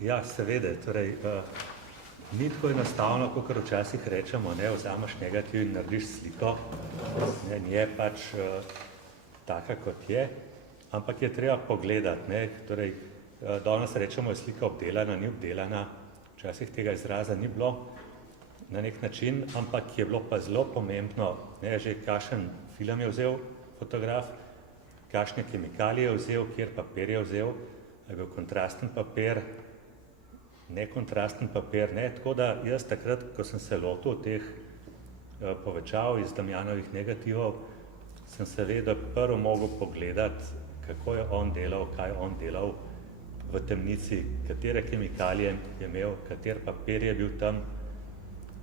Ja, seveda. Torej, ni tako enostavno, kakor včasih rečemo, ne, vzameš negativ in narediš sliko. Ne, je pač taka, kot je, ampak je treba pogledati. Ne. Torej, danes rečemo, je slika obdelana, ni obdelana. Včasih tega izraza ni bilo na nek način, ampak je bilo pa zelo pomembno, ne, že kakšen film je vzel fotograf, kakšne kemikalije je vzel, kjer papir je vzel, je bil kontrasten papir, nekontrasten papir, ne, tako da jaz takrat, ko sem se lotil teh povečav iz Damjanovih negativov, sem seveda prvo mogel pogledati, kako je on delal, kaj je on delal v temnici, katere kemikalije je imel, kater papir je bil tam.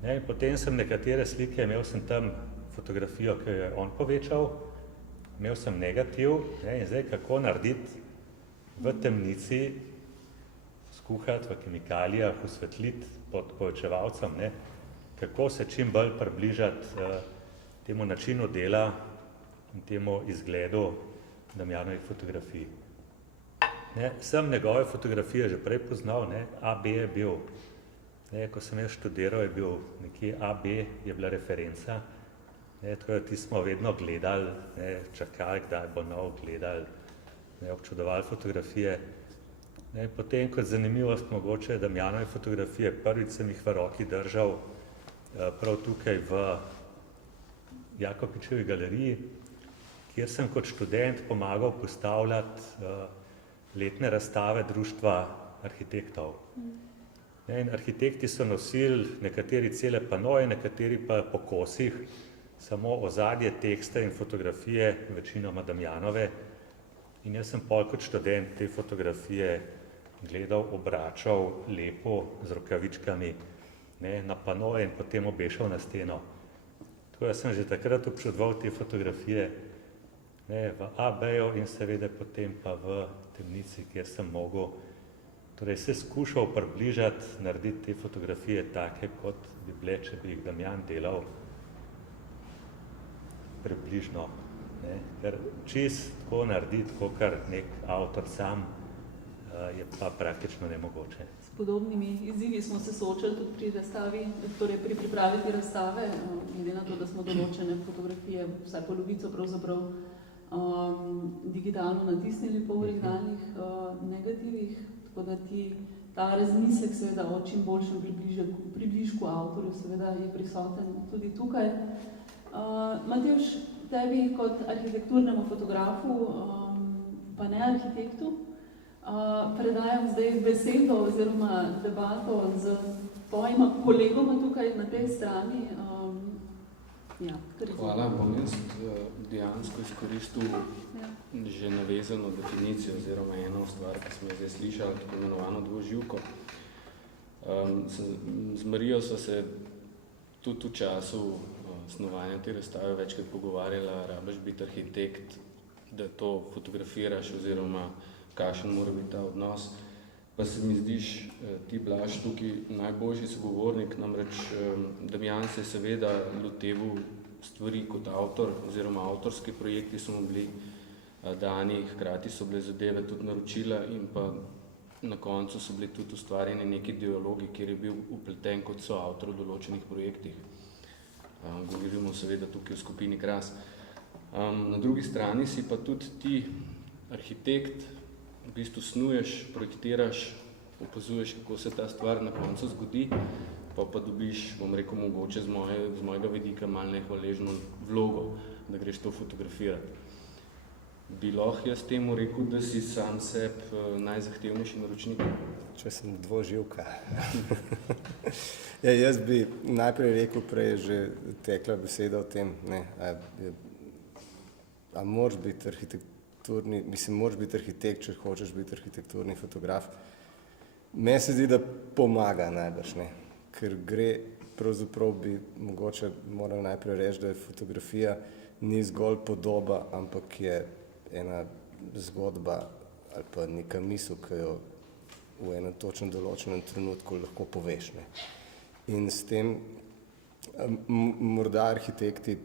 Ne, in potem sem nekatere slike, imel sem tam fotografijo, ki jo je on povečal, imel sem negativ, ne, in zdaj kako narediti v temnici, skuhati v kemikalijah, osvetliti pod povečevalcem, ne, kako se čim bolj približati temu načinu dela in temu izgledu Damjanovih fotografij. Ne, sem njegove fotografije že prej poznal, ne, AB je bil. Ne, ko sem jaz študiral, je bil nekje AB, je bila referenca. Ne, tako da ti smo vedno gledali, ne, čakali, kdaj bo nov gledali, ne, občudovali fotografije. Potem kot zanimivost mogoče Damjanove fotografije, prvič sem jih v roki držal prav tukaj v Jakopičevi galeriji, kjer sem kot študent pomagal postavljati letne razstave Društva arhitektov. In arhitekti so nosili nekateri cele panoje, nekateri pa po kosih, samo ozadje, tekste in fotografije, večinoma Damjanove. In jaz sem pol kot študent te fotografije gledal, obračal lepo z rokavičkami na panoje in potem obešal na steno. Tako da sem že takrat občudoval te fotografije v AB-ju in seveda potem pa v temnici, kjer sem mogel torej se skušal približati, narediti te fotografije take, kot bi bile, če bi jih Damjan delal približno. Ker čist tako narediti, kot kar nek avtor sam, je pa praktično nemogoče. S podobnimi izzivi smo se soočali tudi pri razstavi, torej pri pripravi te razstave, glede na to, da smo določene fotografije, vsaj polovico pravzaprav, digitalno natisnili po originalnih negativih, tako da ta razmislek seveda o čim boljšem približku avtorju seveda je prisoten tudi tukaj. Matevž, tebi kot arhitekturnemu fotografu, pa ne arhitektu, predajam zdaj besedo oziroma debato z tvojima kolegoma tukaj na tej strani. Hvala, bom jaz dejansko izkoristil že navezano definicijo oziroma eno stvar, ki smo zdaj slišali, tako imenovano dvoživko. Z Marijo so se tudi v času snovanja te razstave večkrat pogovarjala, rabiš biti arhitekt, da to fotografiraš oziroma kakšen mora biti ta odnos. Pa se mi zdiš, ti Blaž tukaj najboljši sogovornik, namreč Damjan se je seveda loteval stvari kot avtor oziroma avtorski projekti so mu bili dani, hkrati so bile zadeve tudi naročila in pa na koncu so bili tudi ustvarjeni neki dialogi, kjer je bil upleten kot soavtor v določenih projektih. Govorimo seveda tukaj o skupini Kras. Na drugi strani si pa tudi ti arhitekt, v bistvu snuješ, projektiraš, opazuješ, kako se ta stvar na koncu zgodi, pa dobiš, bom rekel, mogoče z mojega vidika malo nehvaležno vlogo, da greš to fotografirati. Bi lahko jaz temu rekel, da si sam sebi najzahtevnejši naročnik? Če sem dvoživka. Jaz bi najprej rekel, prej je že tekla beseda o tem, a moraš biti moraš biti arhitekt, če hočeš biti arhitekturni fotograf. Meni se zdi, da pomaga najbrž, ker gre, pravzaprav bi mogoče moram najprej reči, da je fotografija ni zgolj podoba, ampak je ena zgodba ali pa neka misel, ki jo v enem točno določenem trenutku lahko poveš. In s tem morda arhitekti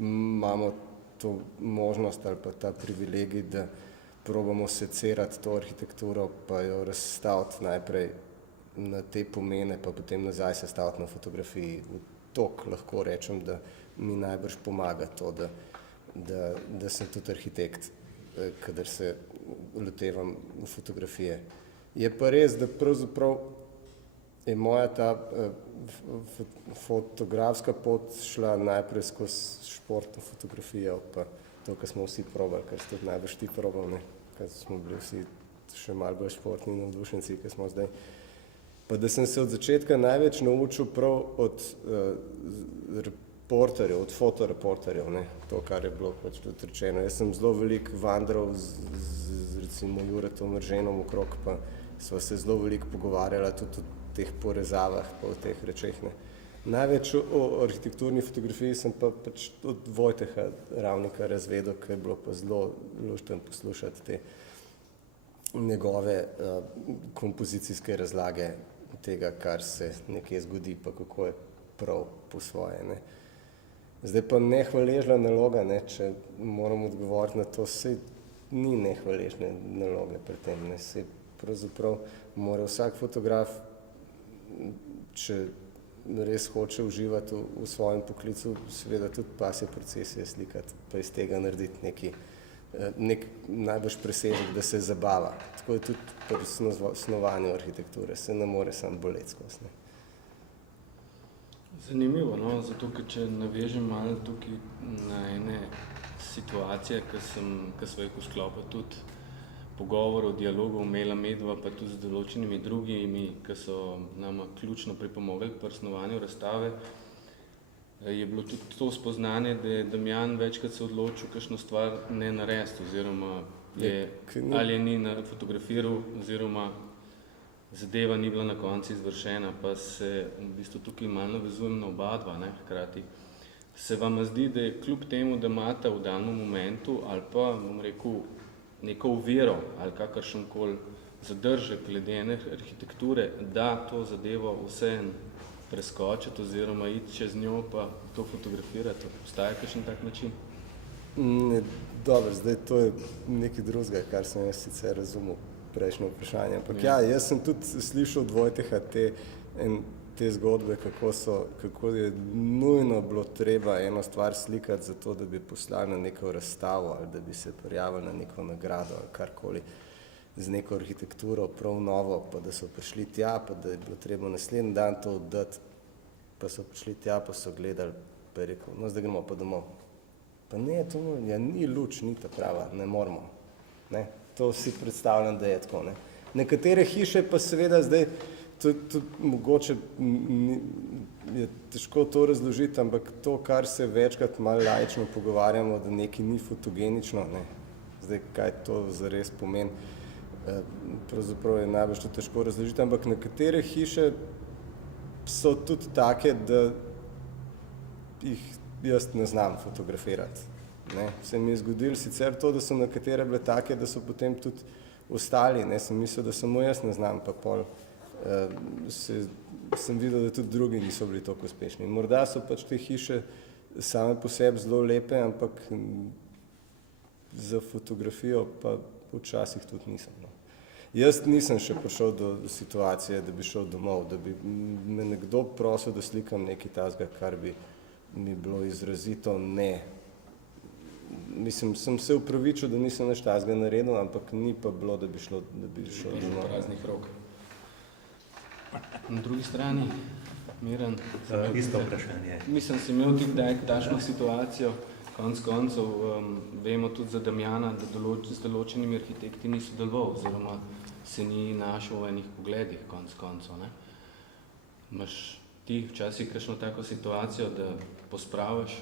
imamo to možnost ali pa ta privilegij, da probamo secirati to arhitekturo, pa jo razstaviti najprej na te pomene, pa potem nazaj sestaviti na fotografiji. Tok lahko rečem, da mi najbrž pomaga to, da sem tudi arhitekt, kadar se lotevam v fotografije. Je pa res, da pravzaprav je moja ta fotografska pot šla najprej skozi športno fotografijo, pa to, kar smo vsi probali, kar ste tudi najbrž ti probali, ker smo bili vsi še malo bolj športni navdušenci, kot smo zdaj. Pa da sem se od začetka največ naučil prav od reporterjev, od fotoreporterjev, to, kar je bilo pač tudi rečeno. Jaz sem zelo veliko vandral z recimo Juretom Rženom okrog, pa sva se zelo veliko pogovarjala tudi o teh porezavah, pa o teh rečeh. Največ o arhitekturni fotografiji sem pa pač od Vojteha Ravnika razvedel, ker je bilo pa zelo luštno poslušati te njegove kompozicijske razlage tega, kar se nekje zgodi, pa kako je prav po svoje. Zdaj pa nehvaležna naloga, če moram odgovoriti na to, saj ni nehvaležne naloge pri tem. Saj pravzaprav mora vsak fotograf, če res hoče uživati v svojem poklicu, seveda tudi pasje procesije slikati, pa iz tega narediti nekaj nek najbolj presežek, da se zabava. Tako je tudi pri snovanju arhitekture, se ne more samo boleti skozi. Ne. Zanimivo, no? Zato, ker če navežem malo tukaj na ene situacije, ki smo jih v sklopu tudi pogovorov, dialogov imela medva, pa tudi z določenimi drugimi, ki so nama ključno pripomogli pri snovanju razstave, je bilo tudi to spoznanje, da je Damjan večkrat se odločil kakšno stvar ne narediti, oziroma ali je ni fotografiral, oziroma zadeva ni bila na koncu izvršena, pa se v bistvu tukaj malo navezujem na oba dva, ne, hkrati. Se vam zdi, da je kljub temu, da imate v danem momentu ali pa, bom rekel, neko uvero ali kakršenkoli zadržek glede ene arhitekture, da to zadevo vseeno preskočiti oziroma iti čez njo pa to fotografirati? Obstaja kakšen tak način? Dobro, zdaj to je nekaj drugega, kar sem jaz sicer razumel prejšnje vprašanje. Ampak ja, jaz sem tudi slišal od Vojteha te zgodbe, kako je nujno bilo treba eno stvar slikati za to, da bi poslali na neko razstavo ali da bi se prijavili na neko nagrado ali karkoli z neko arhitekturo prav novo, pa da so prišli tja, pa da je bilo treba naslednji dan to oddati, pa so prišli tja, pa so gledali, pa je rekel, no zdaj gremo pa domov. Pa ne, to ni luč, ni ta prava, ne moramo. Ne? To si predstavljam, da je tako. Ne? Nekatere hiše pa seveda zdaj, tudi mogoče je težko to razložiti, ampak to, kar se večkrat malo laično pogovarjamo, da nekaj ni fotogenično, ne? Zdaj, kaj to zares pomeni, pravzaprav je najbolj to težko razložiti, ampak nekatere hiše so tudi take, da jih jaz ne znam fotografirati. Ne? Se mi je zgodilo sicer to, da so nekatere bile take, da so potem tudi ostali, ne? Sem mislil, da samo jaz ne znam, pa pol sem videl, da tudi drugi niso bili toliko uspešni. Morda so pač te hiše same po sebi zelo lepe, ampak za fotografijo pa včasih tudi nisem. No. Jaz nisem še prišel do situacije, da bi šel domov, da bi me nekdo prosil, da slikam nekaj takega, kar bi mi bilo izrazito ne. Mislim, sem se upravičil, da nisem nič takega naredil, ampak ni pa bilo, da bi šel domov. Praznih rok. Na drugi strani, Miran, isto vprašanje. Mislim, si imel tudi takšno situacijo, konec koncev, vemo tudi za Damjana, da z določenimi arhitekti ni sodeloval, oziroma se ni našel v enih pogledih, konec koncev. Ne? Imaš ti včasih kakšno tako situacijo, da pospravaš,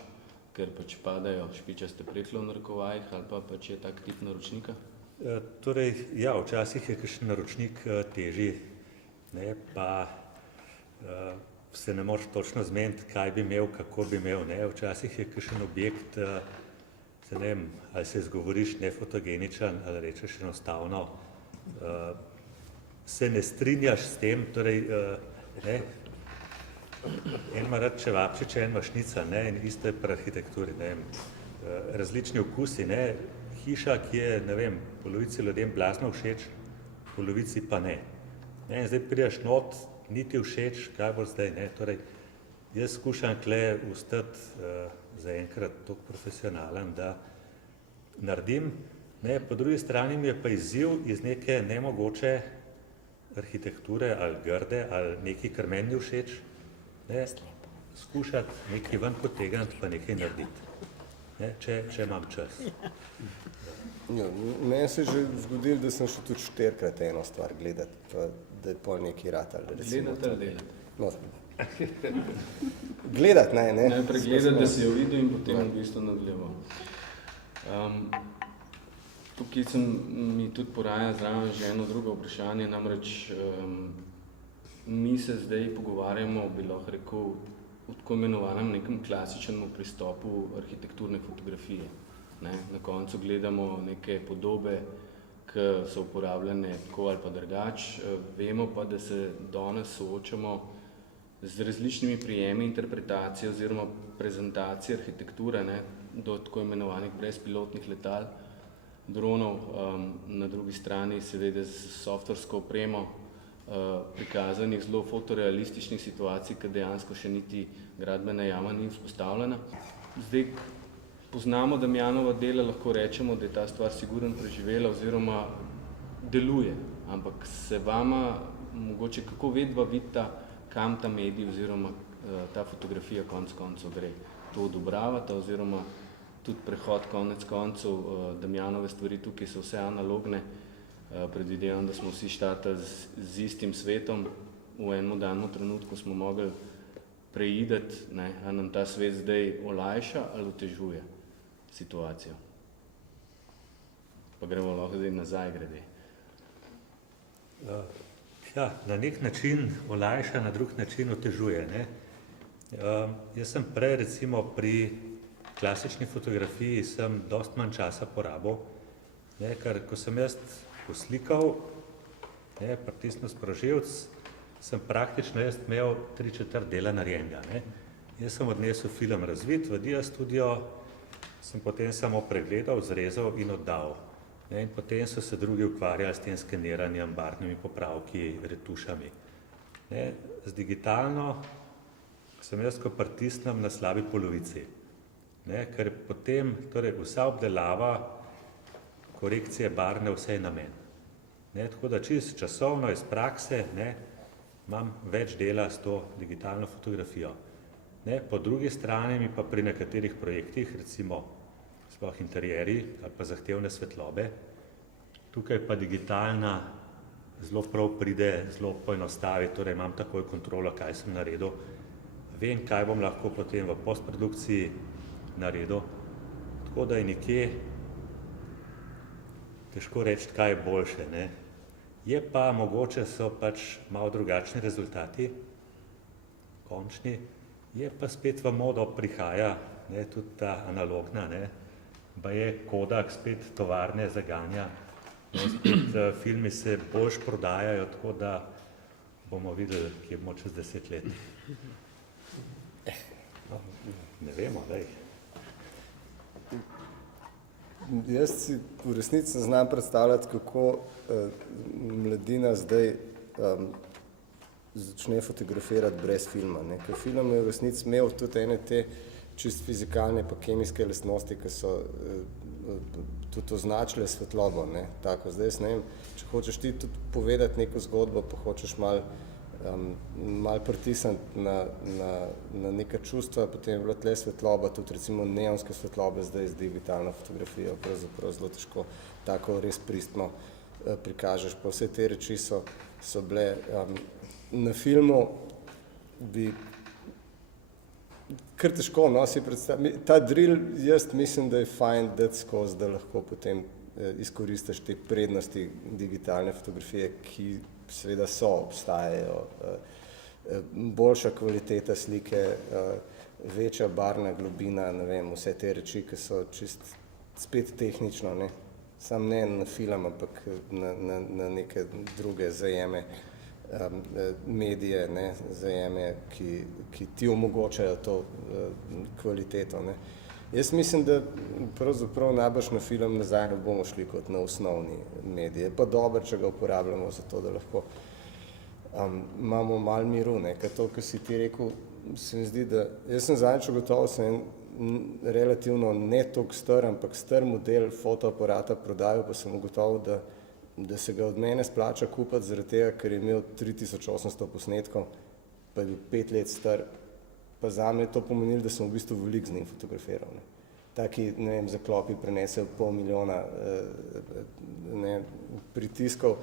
ker pač padajo špičaste prekle v narekovajih, ali pa pač je tak tip naročnika? Torej, ja, včasih je kakšen naročnik težji, ne, pa se ne moreš točno zmeniti, kaj bi imel, kako bi imel. Ne. Včasih je kakšen objekt, se ne vem, ali se izgovoriš nefotogeničen, ali rečeš enostavno, se ne strinjaš s tem, torej, ne, en ima rad čevapčiče, en ima šnica, ne, in isto je pri arhitekturi, ne, različni okusi, ne, hiša, ki je, ne vem, polovici ljudem blazno všeč, polovici pa ne. Ne, in zdaj prideš not, ni ti všeč, kaj bo zdaj, ne, torej, jaz skušam tle ostati zaenkrat toliko profesionalen, da naredim, ne, po drugi strani mi je pa izziv iz neke nemogoče arhitekture ali grde ali nekaj, kar meni ni všeč, ne, skušati nekaj ven potegniti pa nekaj narediti, ne, če imam čas. Ja, meni se je že zgodilo, da sem šel tudi 4-krat eno stvar gledati, pa da je pol nekaj ratalo. Gledati ali delati? No, gledati, ne. Najprej gledati, da si jo videl in potem v bistvu nadaljeval. Tukaj mi tudi poraja zraven že eno drugo vprašanje, namreč mi se zdaj pogovarjamo, bi lahko rekel, o tako imenovanem nekem klasičnem pristopu arhitekturne fotografije. Ne? Na koncu gledamo neke podobe, ki so uporabljene tako ali pa drugač. Vemo pa, da se danes soočamo z različnimi prijemi interpretacije oziroma prezentacije arhitekture, ne? Do tako imenovanih brezpilotnih letal, dronov, na drugi strani seveda z softversko opremo, prikazanih zelo fotorealističnih situacij, ki dejansko še niti gradbena jama ni vzpostavljena. Zdaj, poznamo Damjanova dela, lahko rečemo, da je ta stvar sigurno preživela oziroma deluje, ampak se vama mogoče kako vedva vidita, kam ta medij oziroma ta fotografija konec koncev gre. To odobravata oziroma tudi prehod konec koncev Damjanove stvari tukaj so vse analogne. Predvidevam, da smo vsi štartali z istim svetom. V enem danem trenutku smo mogli preideti, a nam ta svet zdaj olajša ali otežuje situacijo. Pa gremo lahko zdaj nazaj grede. Ja, na nek način olajša, na drug način otežuje. Ne? Jaz sem prej recimo pri klasični fotografiji sem dosti manj časa porabil, ne, ker ko sem jaz poslikal, pritisnil sprožilec, sem praktično jaz imel 3/4 dela narejenega. Jaz sem odnesel film razvit v Dia Studio, sem potem samo pregledal, zrezal in oddal. In potem so se drugi ukvarjali s tem skeniranjem, barvnimi popravki, retušami. Z digitalno sem jaz, ko pritisnem na slabi polovici. Ker potem torej vsa obdelava, korekcije barvne, vse je namen. Tako da čisto časovno iz prakse imam več dela s to digitalno fotografijo. Po drugi strani mi pa pri nekaterih projektih, recimo sploh interjeri ali pa zahtevne svetlobe, tukaj pa digitalna zelo prav pride, zelo poenostavi, torej imam takoj kontrolo, kaj sem naredil, vem, kaj bom lahko potem v postprodukciji naredil, tako da je nekje težko reči, kaj je boljše. Je pa mogoče so pač malo drugačni rezultati, končni, je pa spet v modo prihaja, tudi ta analogna, baje Kodak spet tovarne zaganja, spet filmi se boljš prodajajo, tako da bomo videli, kje bomo čez 10 let. Ne vemo, daj. Jaz si v resnici znam predstavljati, kako mladina zdaj začne fotografirati brez filma. Ker film je v resnici imel tudi ene te čist fizikalne pa kemijske lastnosti, ki so tudi označile svetlobo. Tako, zdaj jaz ne vem, če hočeš ti tudi povedati neko zgodbo, pa hočeš malo pritisniti na neka čustva, potem je bila tle svetloba, tudi recimo neonske svetlobe zdaj z digitalno fotografijo, pravzaprav zelo težko tako res pristno prikažeš. Pa vse te reči so bile na filmu, bi kar težko, si predstavljati. Ta drill, jaz mislim, da je fajn dati skozi, da lahko potem izkoristiš te prednosti digitalne fotografije, ki seveda obstajajo. Boljša kvaliteta slike, večja barvna globina, ne vem, vse te reči, ki so čist spet tehnično, sam ne na film, ampak na neke druge zajeme, medije, zajeme, ki ti omogočajo to kvaliteto. Jaz mislim, da pravzaprav najbrž na film nazaj ne bomo šli kot na osnovni medije. Pa dobro, če ga uporabljamo za to, da lahko imamo malo miru. Ker to, kar si ti rekel, se mi zdi, da jaz sem zadnjič ugotovil, sem relativno ne toliko star, ampak star model fotoaparata prodajal, pa sem ugotovil, da se ga od mene splača kupiti zaradi tega, ker je imel 3800 posnetkov, pa je bil 5 let star, pa zame je to pomenilo, da sem v bistvu veliko z njim fotografiral. Taki, ne vem, zaklopi prenesejo 500 000 pritiskov.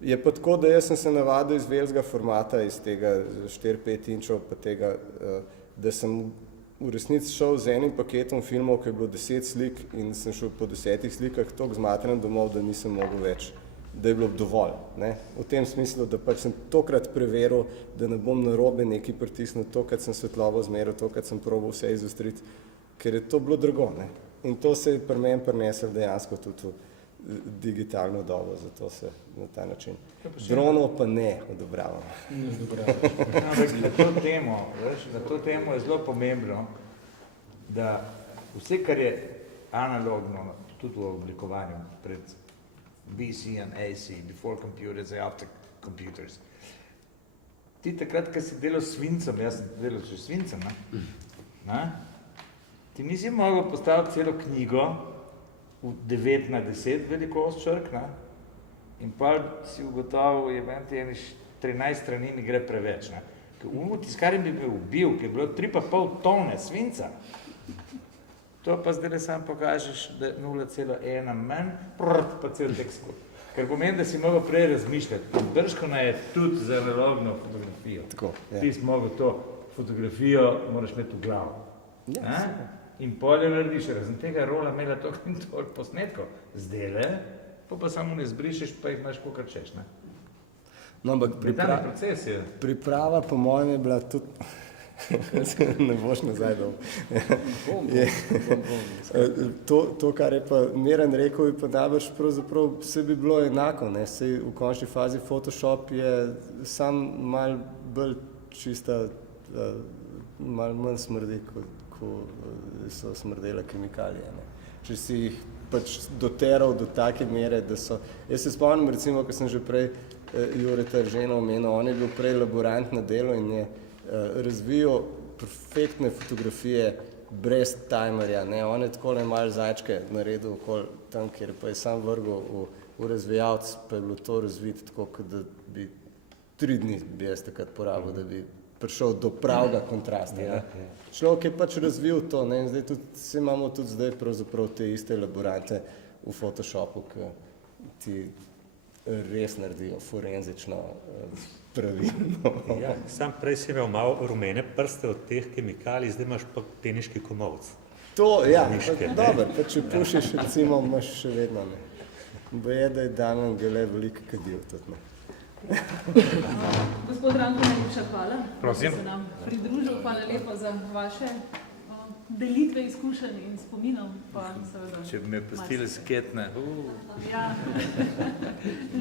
Je pa tako, da jaz sem se navadil iz velikega formata, iz tega 4-5 inčov, pa tega, da sem v resnici šel z enim paketom filmov, ki je bilo 10 slik in sem šel po 10 slikah toliko zmatran domov, da nisem mogel več, da je bilo dovolj. V tem smislu, da pač sem tokrat preveril, da ne bom narobe nekaj pritisnil, tokrat sem svetlobo zmeril, tokrat sem probal vse izostriti, ker je to bilo drago. In to se je pri meni prinesel dejansko tudi v digitalno dobo, zato se na ta način. Dronov pa ne odobravam. Na to temo je zelo pomembno, da vse, kar je analogno, tudi v oblikovanju pred BC and AC, before computers and after computers. Ti takrat, ko si delal s svincem, jaz sem delal s svincem, ti nisi mogel postaviti celo knjigo v 9x10 velikost črk, ne? In pa si ugotovil, je meni ti 13 strani mi gre preveč, ne? Ker tiskar bi me ubil, ker je bilo 3,5 tone svinca. To pa zdaj sam pokažeš, da 0,1 manj, pa cel tekst. Ker pomeni, da si mogel prej razmišljati. Brškona je tudi za analogno fotografijo. Tako, ja. Ti si mogel to fotografijo, moraš imeti v glavo. Ja, in polje narediš, razen tega rola imela toliko in toliko posnetkov. Zdajle, pa samo ne zbrišeš, pa jih imaš kolikor češ, ne? No, ampak proces je. priprava po mojem je bila tudi, ne boš nazaj dol. To, kar je pa Miran rekel, je pa najbrž pravzaprav vse bi bilo enako, ne? Sej v končni fazi Photoshop je sam malo bolj čista, malo manj smrdi, ko so smrdele kemikalije, ne? Če si jih pač doteral do take mere, da so... Jaz se spomnim, recimo, ko sem že prej Jureta Eržena omenil, on je bil prej laborant na delu in je razvijal perfektne fotografije brez timerja, ne, on je takole malo zajčke naredil okoli tam, kjer pa je sam vrgel v razvijalc, pa je bilo to razviti tako, kot da bi 3 dni bi jaz takrat porabil, da bi prišel do pravega kontrasta. Ja. Človek je pač razvil to, ne, in zdaj tudi, imamo tudi zdaj pravzaprav te iste laborante v Photoshopu, ki ti res naredijo forenzično pravilno. Ja, sam prej si imel malo rumene prste od teh kemikalij, zdaj imaš pa teniški komolc. To, ja, Miške, ne? dobro, pa če pušiš, recimo, imaš še vedno, ne. Boje, da je Damjan Gale veliko kadil tudi, ne. Gospod Ranko, najlepša hvala, Prosim. da ste nam pridružil. Hvala lepo za vaše delitve izkušenj in spominov. Pa seveda, Če bi me pustili sketne. Ja,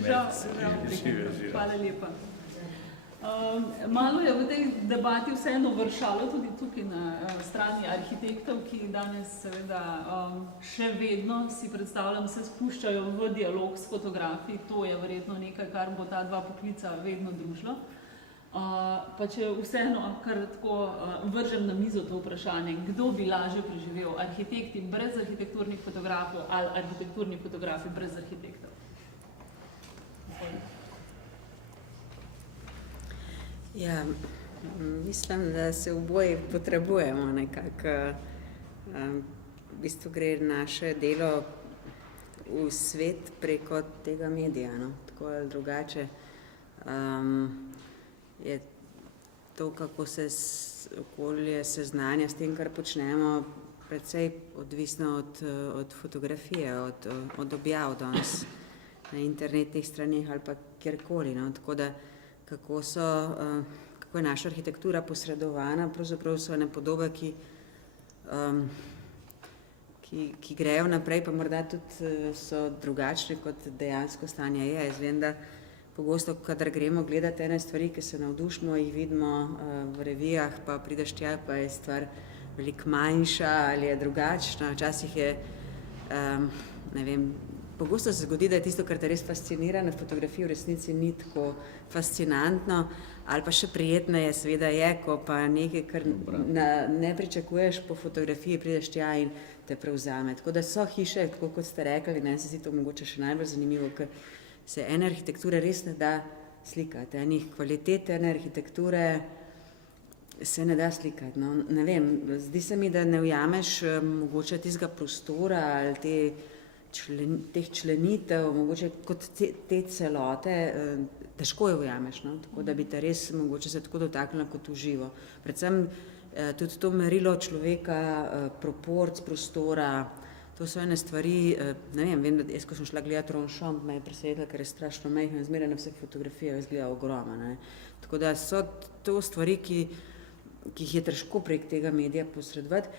žal. Hvala lepa. Malo je v tej debati vseeno vršalo tudi tukaj na strani arhitektov, ki danes seveda še vedno, si predstavljam, se spuščajo v dialog s fotografi. To je verjetno nekaj, kar bo ta dva poklica vedno družilo. Pa če vseeno kar tako vržem na mizo to vprašanje, kdo bi lažje preživel, arhitekti brez arhitekturnih fotografov ali arhitekturni fotografi brez arhitektov? Ja, mislim, da se oboje potrebujemo nekako. V bistvu gre naše delo v svet preko tega medija, no, tako ali drugače. Je to, kako se okolje seznanja s tem, kar počnemo, precej odvisno od fotografije, od objav danes na internetnih straneh ali pa kjerkoli, no, tako da kako je naša arhitektura posredovana, pravzaprav so ene podobe, ki grejo naprej, pa morda tudi so drugačne, kot dejansko stanje je. Jaz vem, da pogosto, kadar gremo gledati ene stvari, ki se navdušimo, jih vidimo v revijah, pa prideš tja, pa je stvar veliko manjša ali je drugačna. Včasih je, ne vem, pogosto se zgodi, da je tisto, kar te res fascinira na fotografiji, v resnici ni tako fascinantno, ali pa še prijetneje seveda je, ko pa nekaj, kar ne pričakuješ po fotografiji, prideš tja in te prevzame. Tako da so hiše, tako kot ste rekli, meni se zdi to mogoče še najbolj zanimivo, ker se ene arhitekture res ne da slikati, enih kvalitet ene arhitekture se ne da slikati. No, ne vem, zdi se mi, da ne ujameš mogoče tistega prostora ali teh členitev, mogoče kot te celote, težko jo ujameš, no? Tako da bi te res mogoče se tako dotaknila kot v živo. Predvsem tudi to merilo človeka, proporc prostora, to so ene stvari, ne vem, da jaz, ko sem šla gledati Ronchon, me je presenetila, ker je strašno majhen, zmeraj na vseh fotografijah izgleda ogromno, ne. Tako da so to stvari, ki jih je težko prek tega medija posredovati.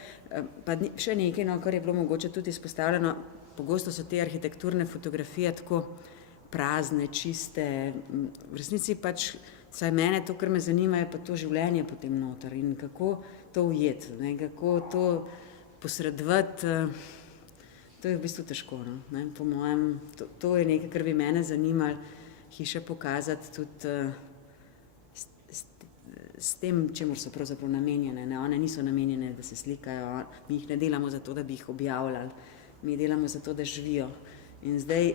Pa še nekaj, no, kar je bilo mogoče tudi izpostavljeno, pogosto so te arhitekturne fotografije tako prazne, čiste, v resnici pač, saj mene to, kar me zanima, je pa to življenje potem noter in kako to ujeti, ne, kako to posredovati, to je v bistvu težko, no, ne, po mojem, to je nekaj, kar bi mene zanimalo, hiše pokazati tudi s tem, čemu so pravzaprav namenjene. Ne? One niso namenjene, da se slikajo, mi jih ne delamo zato, da bi jih objavljali, mi delamo zato, da živijo. In zdaj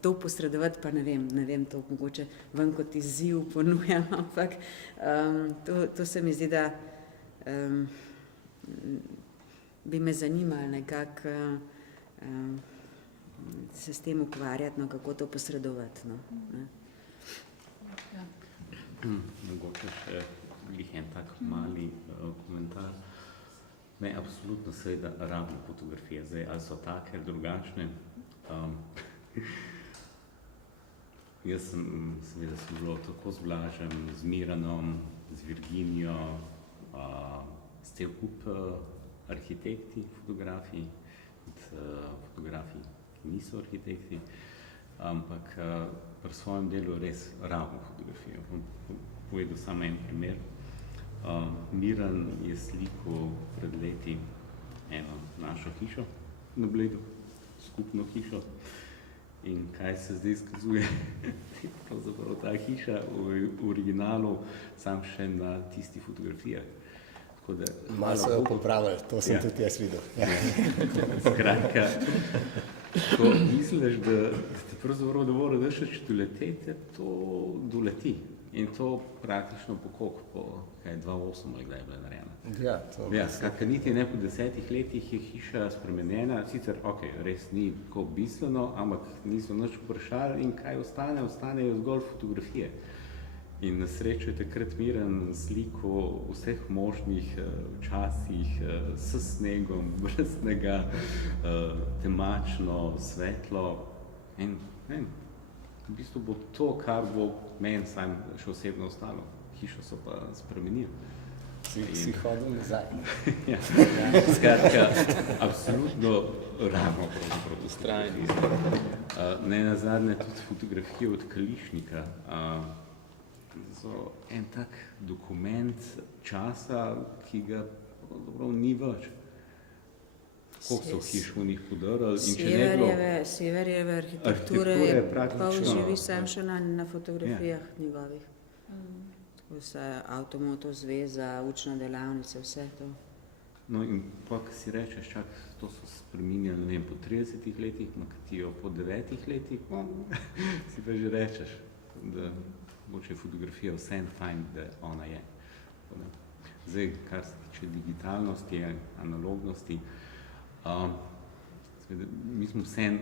to posredovati, pa ne vem, to mogoče ven kot izziv ponujam, ampak to se mi zdi, da bi me zanimalo nekako se s tem ukvarjati, no, kako to posredovati. No, ne. Mogoče še en tak mali komentar. Ne, absolutno seveda rabimo fotografije, zdaj ali so take ali drugačne. Jaz sem bilo tako z Blažem, z Miranom, z Virginijo, s cel kup arhitekti, fotografiji, fotografi, ki niso arhitekti, ampak pri svojem delu res rabimo fotografijo. Povedal samo en primer. Miran je slikal pred leti eno našo hišo na Bledu, skupno hišo. In kaj se zdaj izkazuje? Pravzaprav ta hiša v originalu sam še na tisti fotografijah. Malo so jo popravili, to sem tudi jaz videl. Skratka, ko misliš, da te pravzaprav dovolj rešeš doleteti, to doleti. In to praktično po koliko, po 2.8 ali kdaj je bila narejena. Ja, skratka, niti ne po 10 letih je hiša spremenjena, sicer, res ni tako bistveno, ampak niso nič vprašali in kaj ostane, ostanejo zgolj fotografije. In na srečo je takrat Miran sliko vseh možnih časih s snegom, brez snega, temačno, svetlo in v bistvu bo to, kar bo meni sam še osebno ostalo. Hišo so pa spremenili. Si hodil nazaj. Ja, skratka, absolutno ravno pravzaprav ustrajni. Ne nazadnje tudi fotografije od Kališnika. So en tak dokument časa, ki ga pravzaprav ni več. Koliko so hiš v njih podarali in če ne bilo... Severjeve arhitekture je pa uživi sem še na fotografijah njegovih. Vse Avtomoto zveza, učna delavnica, vse to. No in pa, ko si rečeš, to so spreminjali, ne vem, po 30 letih, nakatijo po 9 letih, si pa že rečeš, da moče fotografija vsem fajn, da ona je. Zdaj, kar se tiče digitalnosti, analognosti, mi smo zdaj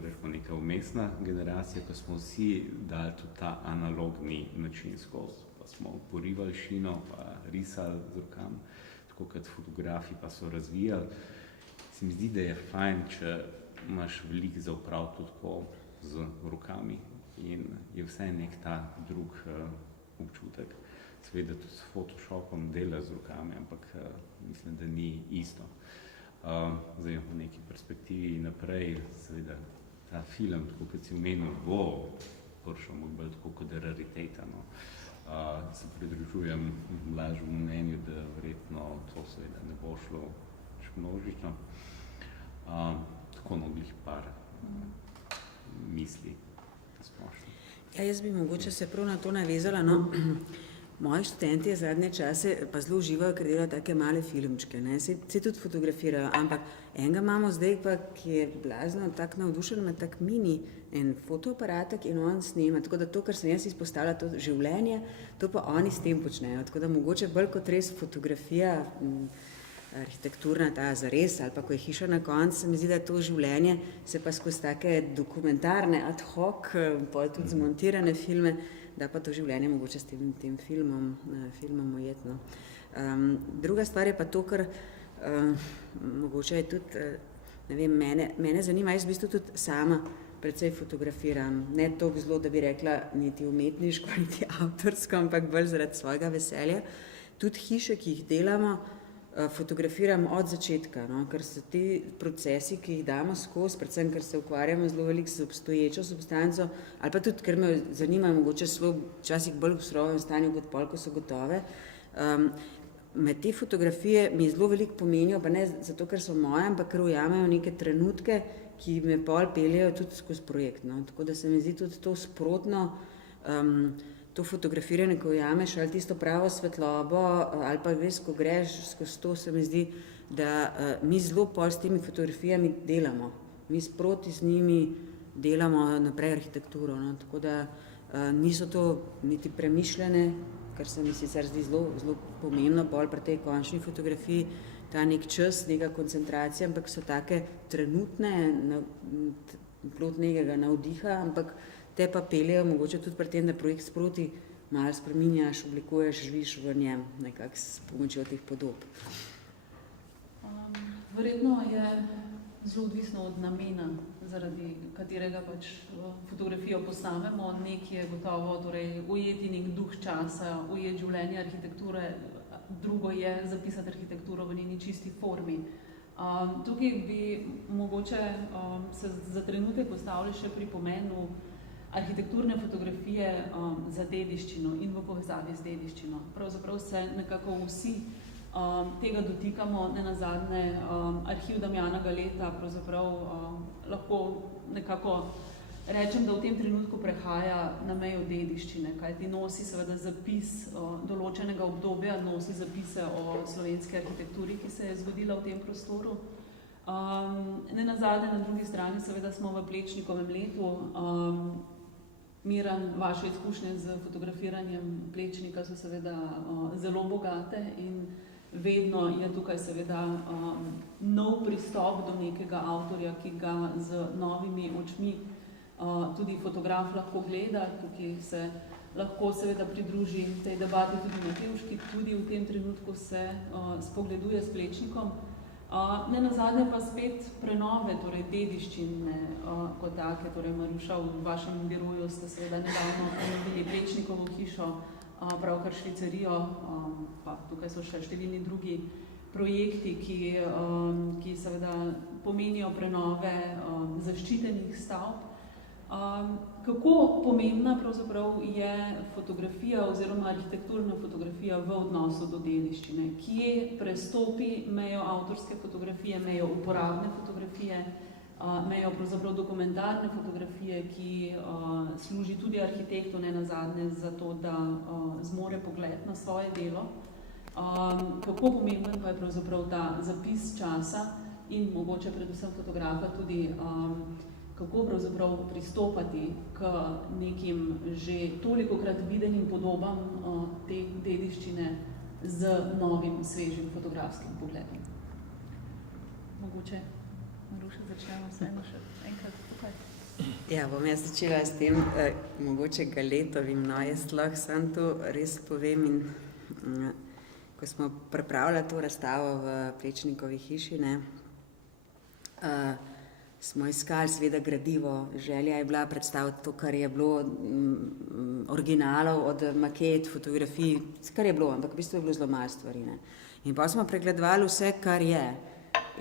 rečemo neka umestna generacija, ko smo vsi dali tudi ta analogni način skozi, pa smo porivali šino, pa risali z rokami, tako kot fotografi pa so razvijali. Se mi zdi, da je fajn, če imaš veliko za opraviti tudi tako z rokami in je vse nek ta drug občutek. Seveda tudi s Photoshopom dela z rokami, ampak mislim, da ni isto. Zdaj v neki perspektivi naprej, seveda ta film, tako kot si omenil, bo prišel bolj tako kot rariteta. No. Se pridružujem Blažemu mnenju, da verjetno to seveda ne bo šlo še množično. Tako noglih par misli splošno. Ja, jaz bi mogoče se prav na to navezala, no. Moji študenti zadnje čase pa zelo uživajo, ker delajo take male filmčke, ne, se tudi fotografirajo, ampak enega imamo zdaj pa, ki je blazno tak navdušen, ima tak mini en fotoaparatek in on snema, tako da to, kar sem jaz izpostavila, to življenje, to pa oni s tem počnejo, tako da mogoče bolj kot res fotografija, arhitekturna ta zares, ali pa ko je hiša na koncu, se mi zdi, da to življenje se pa skozi take dokumentarne ad hoc, pa tudi zmontirane filme, da pa to življenje mogoče s tem filmom ujetno. Druga stvar je pa to, kar mogoče je tudi, ne vem, mene zanima, jaz v bistvu tudi sama precej fotografiram, ne toliko zelo, da bi rekla niti umetniško, niti avtorsko, ampak bolj zaradi svojega veselja. Tudi hiše, ki jih delamo, fotografiram od začetka, no, ker so ti procesi, ki jih damo skozi, predvsem, ker se ukvarjamo zelo veliko z obstoječo substanco, ali pa tudi, ker me zanimajo mogoče včasih bolj v surovem stanju kot pol, ko so gotove. Med te fotografije mi zelo veliko pomenijo, pa ne zato, ker so moje, ampak ker ujamejo neke trenutke, ki me pol peljejo tudi skozi projekt. No. Tako da se mi zdi tudi to sprotno, to fotografiranje, ko ujameš, ali tisto pravo svetlobo, ali pa res, ko greš skozi to, se mi zdi, da mi zelo pol s temi fotografijami delamo. Mi sproti z njimi delamo naprej arhitekturo, no? Tako da niso to niti premišljene, kar se mi sicer zdi zelo pomembno pol pri tej končni fotografiji, ta nek čas, neka koncentracija, ampak so take trenutne, plod nekega navdiha, ampak te pa peljejo mogoče tudi pri tem, da projekt sproti malo spreminjaš, oblikuješ, živiš v njem, nekako s pomočjo teh podob. Verjetno je zelo odvisno od namena, zaradi katerega pač fotografijo postavimo. Nek je gotovo torej, ujeti nek duh časa, ujeti življenje arhitekture, drugo je zapisati arhitekturo v njeni čisti formi. Tukaj bi mogoče se za trenutek postavili še pri pomenu arhitekturne fotografije za dediščino in v povezavi z dediščino. Pravzaprav se nekako vsi tega dotikamo, nenazadnje arhiv Damjana Galeta pravzaprav lahko nekako rečem, da v tem trenutku prehaja na mejo dediščine, kajti nosi seveda zapis določenega obdobja, nosi zapise o slovenski arhitekturi, ki se je zgodila v tem prostoru. Nenazadnje na drugi strani seveda smo v Plečnikovem letu. Miran, vaše izkušnje z fotografiranjem Plečnika so seveda zelo bogate in vedno je tukaj seveda nov pristop do nekega avtorja, ki ga z novimi očmi tudi fotograf lahko gleda. Tukaj se lahko seveda pridruži tej debati tudi Matevž, ki tudi v tem trenutku se spogleduje s Plečnikom. Nenazadnje pa spet prenove, torej dediščine kot take, torej Maruša, v vašem biroju ste seveda nedavno prenovili Plečnikovo hišo, pravkar švicerijo, pa tukaj so še številni drugi projekti, ki seveda pomenijo prenove zaščitenih stavb. Kako pomembna pravzaprav je fotografija oziroma arhitekturna fotografija v odnosu do dediščine? Kje prestopi mejo avtorske fotografije, mejo uporabne fotografije, mejo pravzaprav dokumentarne fotografije, ki služi tudi arhitektu nenazadnje za to, da zmore pogled na svoje delo? Kako pomemben pa je pravzaprav ta zapis časa in mogoče predvsem fotografa tudi kako pravzaprav pristopati k nekim že tolikokrat videnim podobam te dediščine z novim, svežim fotografskim pogledom. Mogoče, Maruša, začnemo vseeno še enkrat tukaj. Ja, bom jaz začela s tem, mogoče Galetovim, no, jaz lahko sam to res povem in ko smo pripravljali to razstavo v Plečnikovi hiši, ne, smo iskali seveda gradivo, želja je bila predstaviti to, kar je bilo originalov, od maket, fotografij, kar je bilo, ampak v bistvu je bilo zelo malo stvari. Ne. In pa smo pregledovali vse, kar je.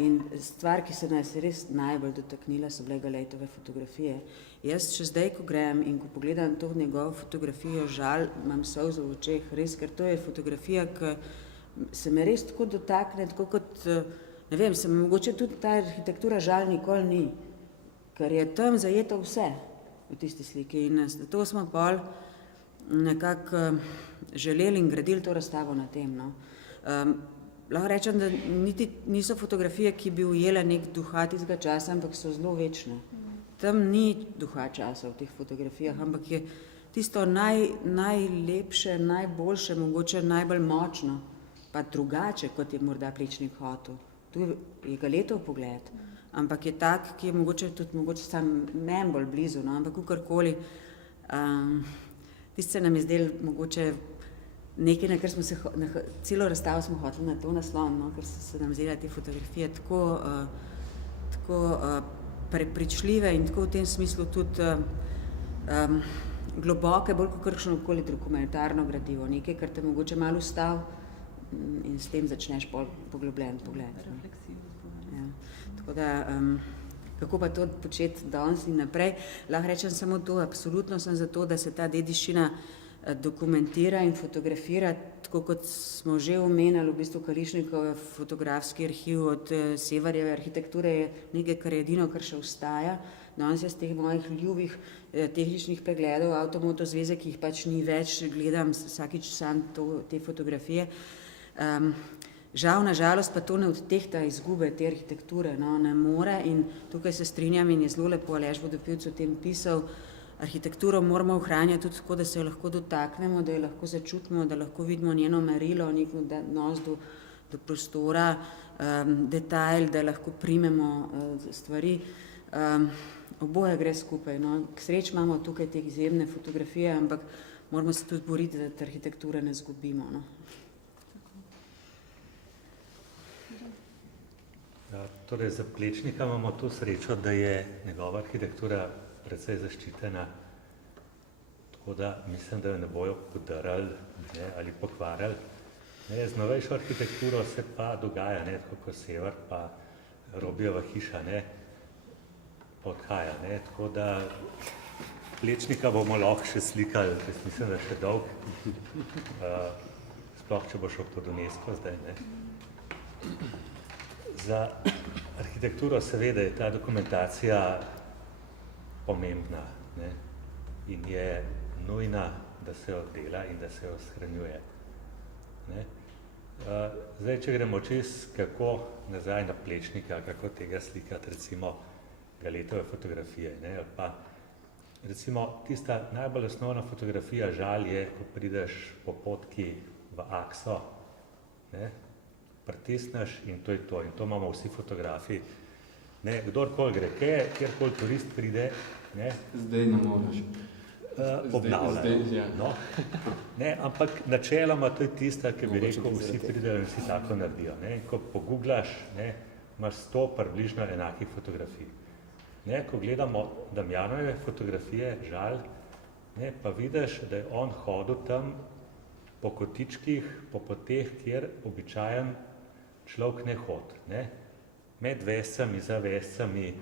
In stvar, ki se nas je res najbolj dotaknila, so bile Galetove fotografije. Jaz še zdaj, ko grem in ko pogledam to njegovo fotografijo, žal, imam solze v očeh, res, ker to je fotografija, ki se me res tako dotakne, tako kot ne vem, se mogoče tudi ta arhitektura žal nikoli ni, ker je tam zajeto vse v tisti sliki in zato smo pol nekako želeli in gradili to razstavo na tem. No. Lahko rečem, da niti niso fotografije, ki bi ujele nek duha tistega časa, ampak so zelo večne. Tam ni duha časa v teh fotografijah, ampak je tisto najlepše, najboljše, mogoče najbolj močno, pa drugače, kot je morda Plečnik hotel. Tu je Galetov pogled, ampak je tak, ki je mogoče sam meni bolj blizu, no? Ampak kakorkoli, tisto se nam je zdelo mogoče nekaj, na kar smo se, celo razstavo smo hoteli na to naslon, no? Ker so se nam zdela te fotografije tako prepričljive in tako v tem smislu tudi globoke, bolj kot kakšnokoli dokumentarno gradivo, nekaj, kar te mogoče malo ustavi in s tem začneš poglobljen pogled. Ja. Tako da, kako pa to početi danes in naprej? Lahko rečem samo to, absolutno sem za to, da se ta dediščina dokumentira in fotografira, tako kot smo že omenjali, v bistvu Kališnikov fotografski arhiv od Severjeve arhitekture je nekaj, kar je edino, kar še ostaja. danes jaz teh mojih ljubih tehničnih pregledov Avtomoto zveze, ki jih pač ni več, gledam vsakič sam te fotografije. Žal, na žalost pa to ne odtehta izgube te arhitekture, no, ne more in tukaj se strinjam in je zelo lepo Aleš Vodopivec o tem pisal. Arhitekturo moramo ohranjati tudi tako, da se jo lahko dotaknemo, da jo lahko začutimo, da lahko vidimo njeno merilo, nek odnos do prostora, detajl, da lahko primemo stvari. Oboje gre skupaj. No. K sreči imamo tukaj te izjemne fotografije, ampak moramo se tudi boriti, da arhitekture ne zgubimo. No. Ja, torej za Plečnika imamo to srečo, da je njegova arhitektura precej zaščitena, tako da mislim, da jo ne bojo podarali ali pokvarjali. Z novejšo arhitekturo se pa dogaja, tako kot Sever pa Robijeva hiša, odhaja. Tako da Plečnika bomo lahko še slikali, jaz mislim, da še dolg, sploh če bo šel pod UNESCO zdaj. Za arhitekturo seveda je ta dokumentacija pomembna in je nujna, da se jo dela in da se jo shranjuje. Zdaj, če gremo čist kako nazaj na Plečnika, kako tega slikati, recimo Galetove fotografije, ali pa recimo tista najbolj osnovna fotografija žal je, ko prideš po potki v akso, pritisneš in to je to. In to imamo vsi fotografi. Kdorkoli gre, kjerkoli turist pride, Zdaj ne moreš. Obnavljajo. Ampak načeloma to je tista, ki bi rekel, vsi pridejo in vsi tako naredijo. Ko pogooglaš, imaš 100 približno enakih fotografij. Ko gledamo Damjanove fotografije, žal, pa vidiš, da je on hodil tam po kotičkih, po poteh, kjer običajen človek ne hodi. Med vescami, za vescami,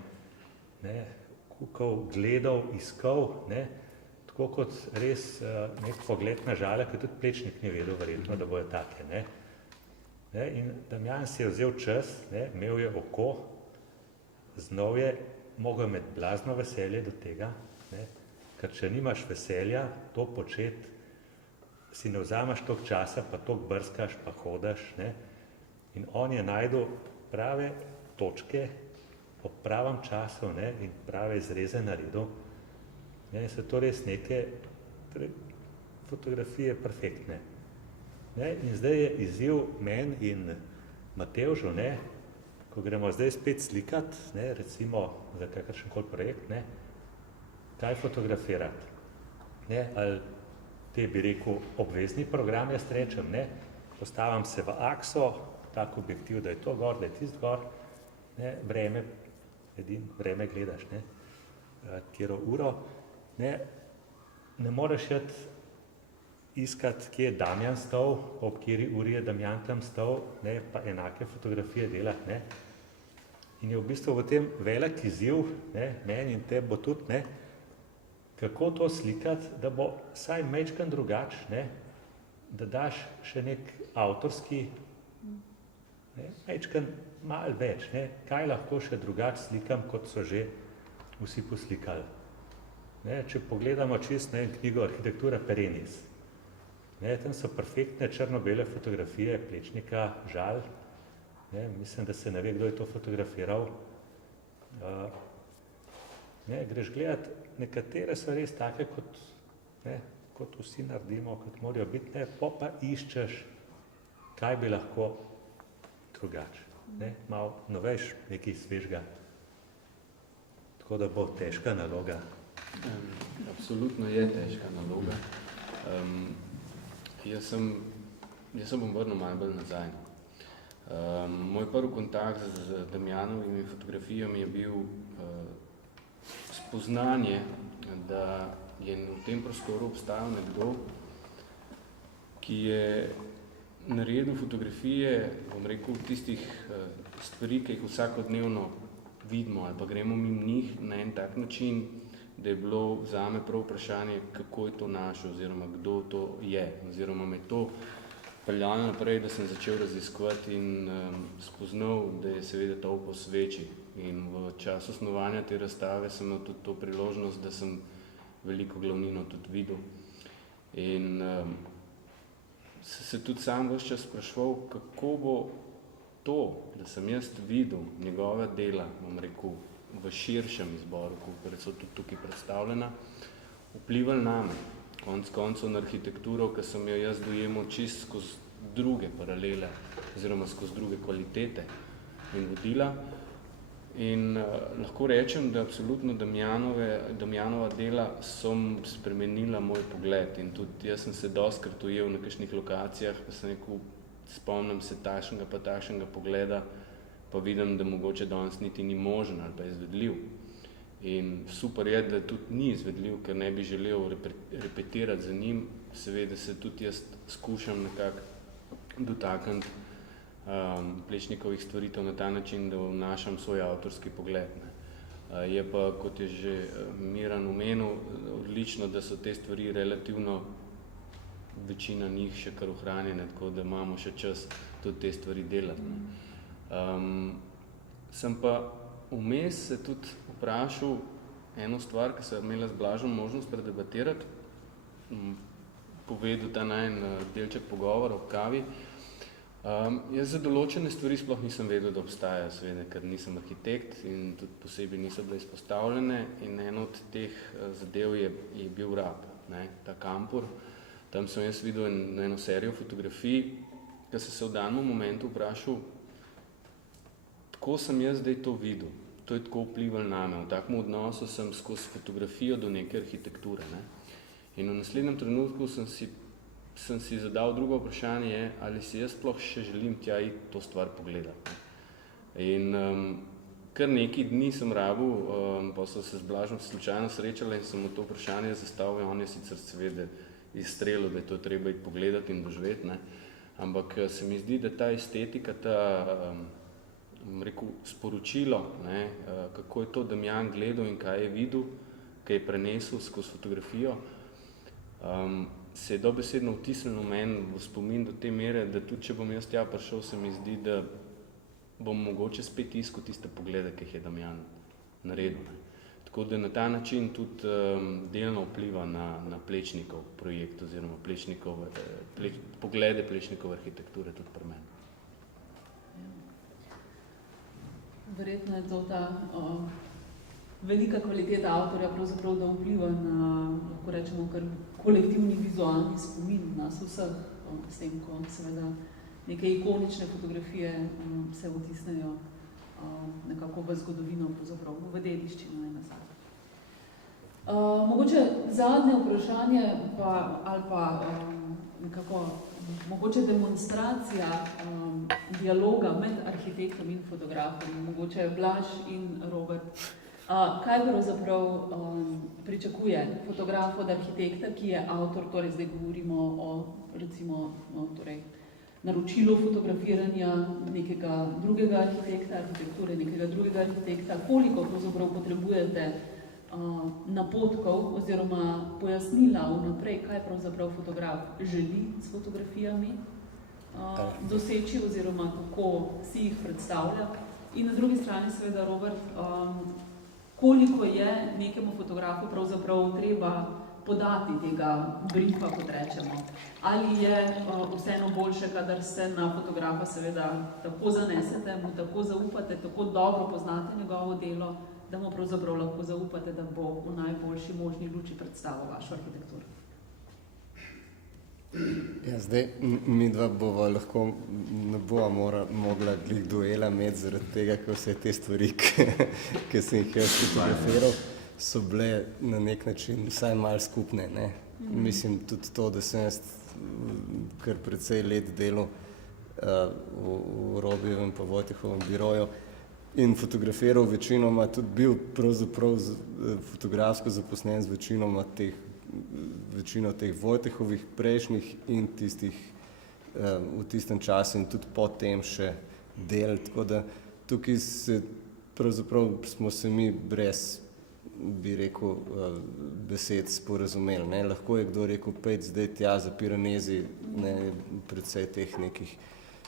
kukal, gledal, iskal, tako kot res nek pogled na žale, ki tudi Plečnik ni vedel verjetno, da bojo take. In Damjan si je vzel čas, imel je oko, znal je, mogel imeti blazno veselje do tega, ker če nimaš veselja, to početi, si ne vzamaš toliko časa, pa toliko brskaš, pa hodaš. In on je najdel prave točke ob pravem času in prave izreze naredil. So to res neke fotografije perfektne. In zdaj je izziv meni in Matevžu, ko gremo zdaj spet slikati, recimo za kakršenkoli projekt, kaj fotografirati. Ali te bi rekel obvezni program, jaz rečem, postavim se v akso, tak objektiv, da je to gor, da je tist gor, vreme gledaš, katero uro. Ne moreš iskati, kje je Damjan stal, ob kateri uri je Damjan tam stal, pa enake fotografije delati. In je v bistvu v tem velik izziv, meni in te bo tudi, kako to slikati, da bo vsaj majčkeno drugač, da daš še nek avtorski, majčkeno malo več, kaj lahko še drugač slikam, kot so že vsi poslikali. Če pogledamo čist knjigo Arhitektura Perennis, tam so perfektne črno-bele fotografije Plečnika, žal, mislim, da se ne ve, kdo je to fotografiral. Greš gledati, nekatere so res take, kot vsi naredimo, kot morajo biti, pa iščeš, kaj bi lahko drugače. Malo novejš, nekaj svežga. Tako da bo težka naloga. Absolutno je težka naloga. Jaz se bom vrnil malo bolj nazaj. Moj prvi kontakt z Damjanovimi fotografijami je bil spoznanje, da je v tem prostoru obstajal nekdo, ki je naredil fotografije, bom rekel, tistih stvari, ki jih vsakodnevno vidimo ali pa gremo mimo njih na en tak način, da je bilo zame prav vprašanje, kako je to našel oziroma kdo to je. Oziroma me to peljala naprej, da sem začel raziskovati in spoznal, da je seveda to posveči. In v času snovanja te razstave sem imel tudi to priložnost, da sem veliko glavnino tudi videl. In se tudi sam ves čas spraševal, kako bo to, da sem jaz videl njegova dela, bom rekel, v širšem izboru, kot so tudi tukaj predstavljena, vplivali name. Konec koncev na arhitekturo, ki sem jo jaz dojemal čist skozi druge paralele oziroma skozi druge kvalitete in vodila. In lahko rečem, da absolutno Damjanova dela so spremenila moj pogled in tudi jaz sem se dostikrat ujel na kakšnih lokacijah, pa sem rekel, spomnim se takšnega pogleda, pa vidim, da mogoče danes niti ni možen ali pa je izvedljiv. In super je, da tudi ni izvedljiv, ker ne bi želel repetirati za njim, seveda se tudi jaz skušam nekako dotakniti Plečnikovih stvaritev na ta način, da vnašam svoj avtorski pogled. Je pa, kot je že Miran omenil, odlično, da so te stvari relativno, večina njih še kar ohranjene, tako da imamo še čas tudi te stvari delati. Sem pa vmes se tudi vprašal eno stvar, ki sem imela z Blažom možnost predebatirati, povedal ta najin delček pogovora ob kavi. Jaz za določene stvari sploh nisem vedel, da obstajajo, seveda, ker nisem arhitekt in tudi posebej niso bile izpostavljene in eno od teh zadev je bil Rab, ta kampur. Tam sem jaz videl eno serijo fotografij, ki sem se v danem momentu vprašal, tako sem jaz zdaj to videl, to je tako vplivalo name, v takem odnosu sem skozi fotografijo do neke arhitekture. In v naslednjem trenutku sem si zadal drugo vprašanje, ali si jaz sploh še želim tja iti to stvar pogledati. In kar nekaj dni sem rabil, pa so se z Blažom slučajno srečali in sem mu to vprašanje zastavil, on je sicer seveda izstrelil, da je to treba iti pogledati in doživeti, ampak se mi zdi, da ta estetika, rekel, sporočilo, kako je to Damjan gledal in kaj je videl, kaj je prenesel skozi fotografijo, se je dobesedno vtisnilo v meni v spomin do te mere, da tudi če bom jaz tja prišel, se mi zdi, da bom mogoče spet iskal tiste poglede, ki jih je Damjan naredil. Tako da na ta način tudi delno vpliva na Plečnikov projekt oziroma poglede Plečnikove arhitekture tudi pri meni. Verjetno je to ta velika kvaliteta avtorja, pravzaprav, da vpliva na, lahko rečemo, kar kolektivni vizualni spomin nas vseh, s tem, ko seveda neke ikonične fotografije se vtisnejo nekako v zgodovino, pravzaprav v dediščino nazaj. Mogoče zadnje vprašanje ali pa nekako mogoče demonstracija dialoga med arhitektom in fotografom, mogoče Blaž in Robert. Kaj pravzaprav pričakuje fotograf od arhitekta, ki je avtor, torej zdaj govorimo o recimo naročilu fotografiranja nekega drugega arhitekta, arhitekture nekega drugega arhitekta, koliko pravzaprav potrebujete napotkov oziroma pojasnila vnaprej, kaj pravzaprav fotograf želi s fotografijami doseči oziroma kako si jih predstavlja. In na drugi strani seveda, Robert, koliko je nekemu fotografu pravzaprav treba podati tega briefa, kot rečemo. Ali je vseeno boljše, kadar se na fotografa seveda tako zanesete, mu tako zaupate, tako dobro poznate njegovo delo, da mu pravzaprav lahko zaupate, da bo v najboljši možni luči predstavil vašo arhitekturo. Ja, zdaj mi dva bova lahko ne bova mogla glih duela imeti zaradi tega, ko vse te stvari, ki sem jih jaz fotografiral, so bile na nek način vsaj malo skupne. Mislim tudi to, da sem jaz kar precej let delal v Robijevem pa Vojtehovem biroju in fotografiral večinoma, tudi bil pravzaprav fotografsko zaposlen z večino teh Vojtehovih prejšnjih in tistih v tistem času in tudi potem še del, tako da tukaj pravzaprav smo se mi brez bi rekel, besed sporazumeli. Ne. Lahko je kdo rekel, pejt zdaj tja za Piranezi, ne, predvsej teh nekih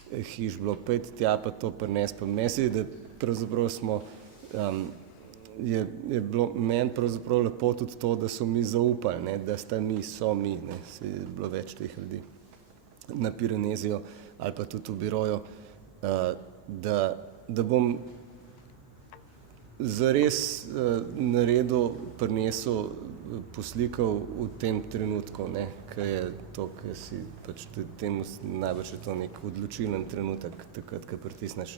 hiš bilo, pejt tja pa to prines, pa meni da pravzaprav smo, je bilo meni pravzaprav lepo tudi to, da so mi zaupali, ne, da sta mi, so mi, ne, se je bilo več teh ljudi na Piranezijo ali pa tudi v biroju, da bom zares naredil, prinesel, poslikal v tem trenutku, ne, ki je to, ki si pač temu najbolj je to nek odločilen trenutek, takrat, ko pritisneš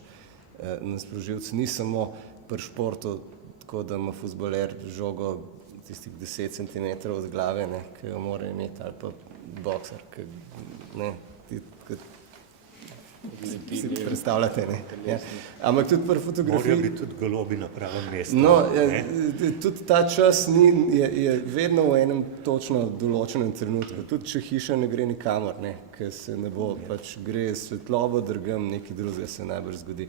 na sprožilec. Ni samo pri športu, tako da ima fuzbaler žogo tistih 10 centimetrov od glave, ne, ki jo mora imeti, ali pa bokser, ki, ne, si predstavljate, ne. Ja. Ampak tudi pri fotografiji... Morajo biti tudi golobi na pravem mestu. No, tudi ta čas je vedno v enem točno določenem trenutku. Tudi če hiša ne gre nikamor, ne, ker se ne bo, pač gre svetlobo, drgam, nekaj drugega se najbrž zgodi.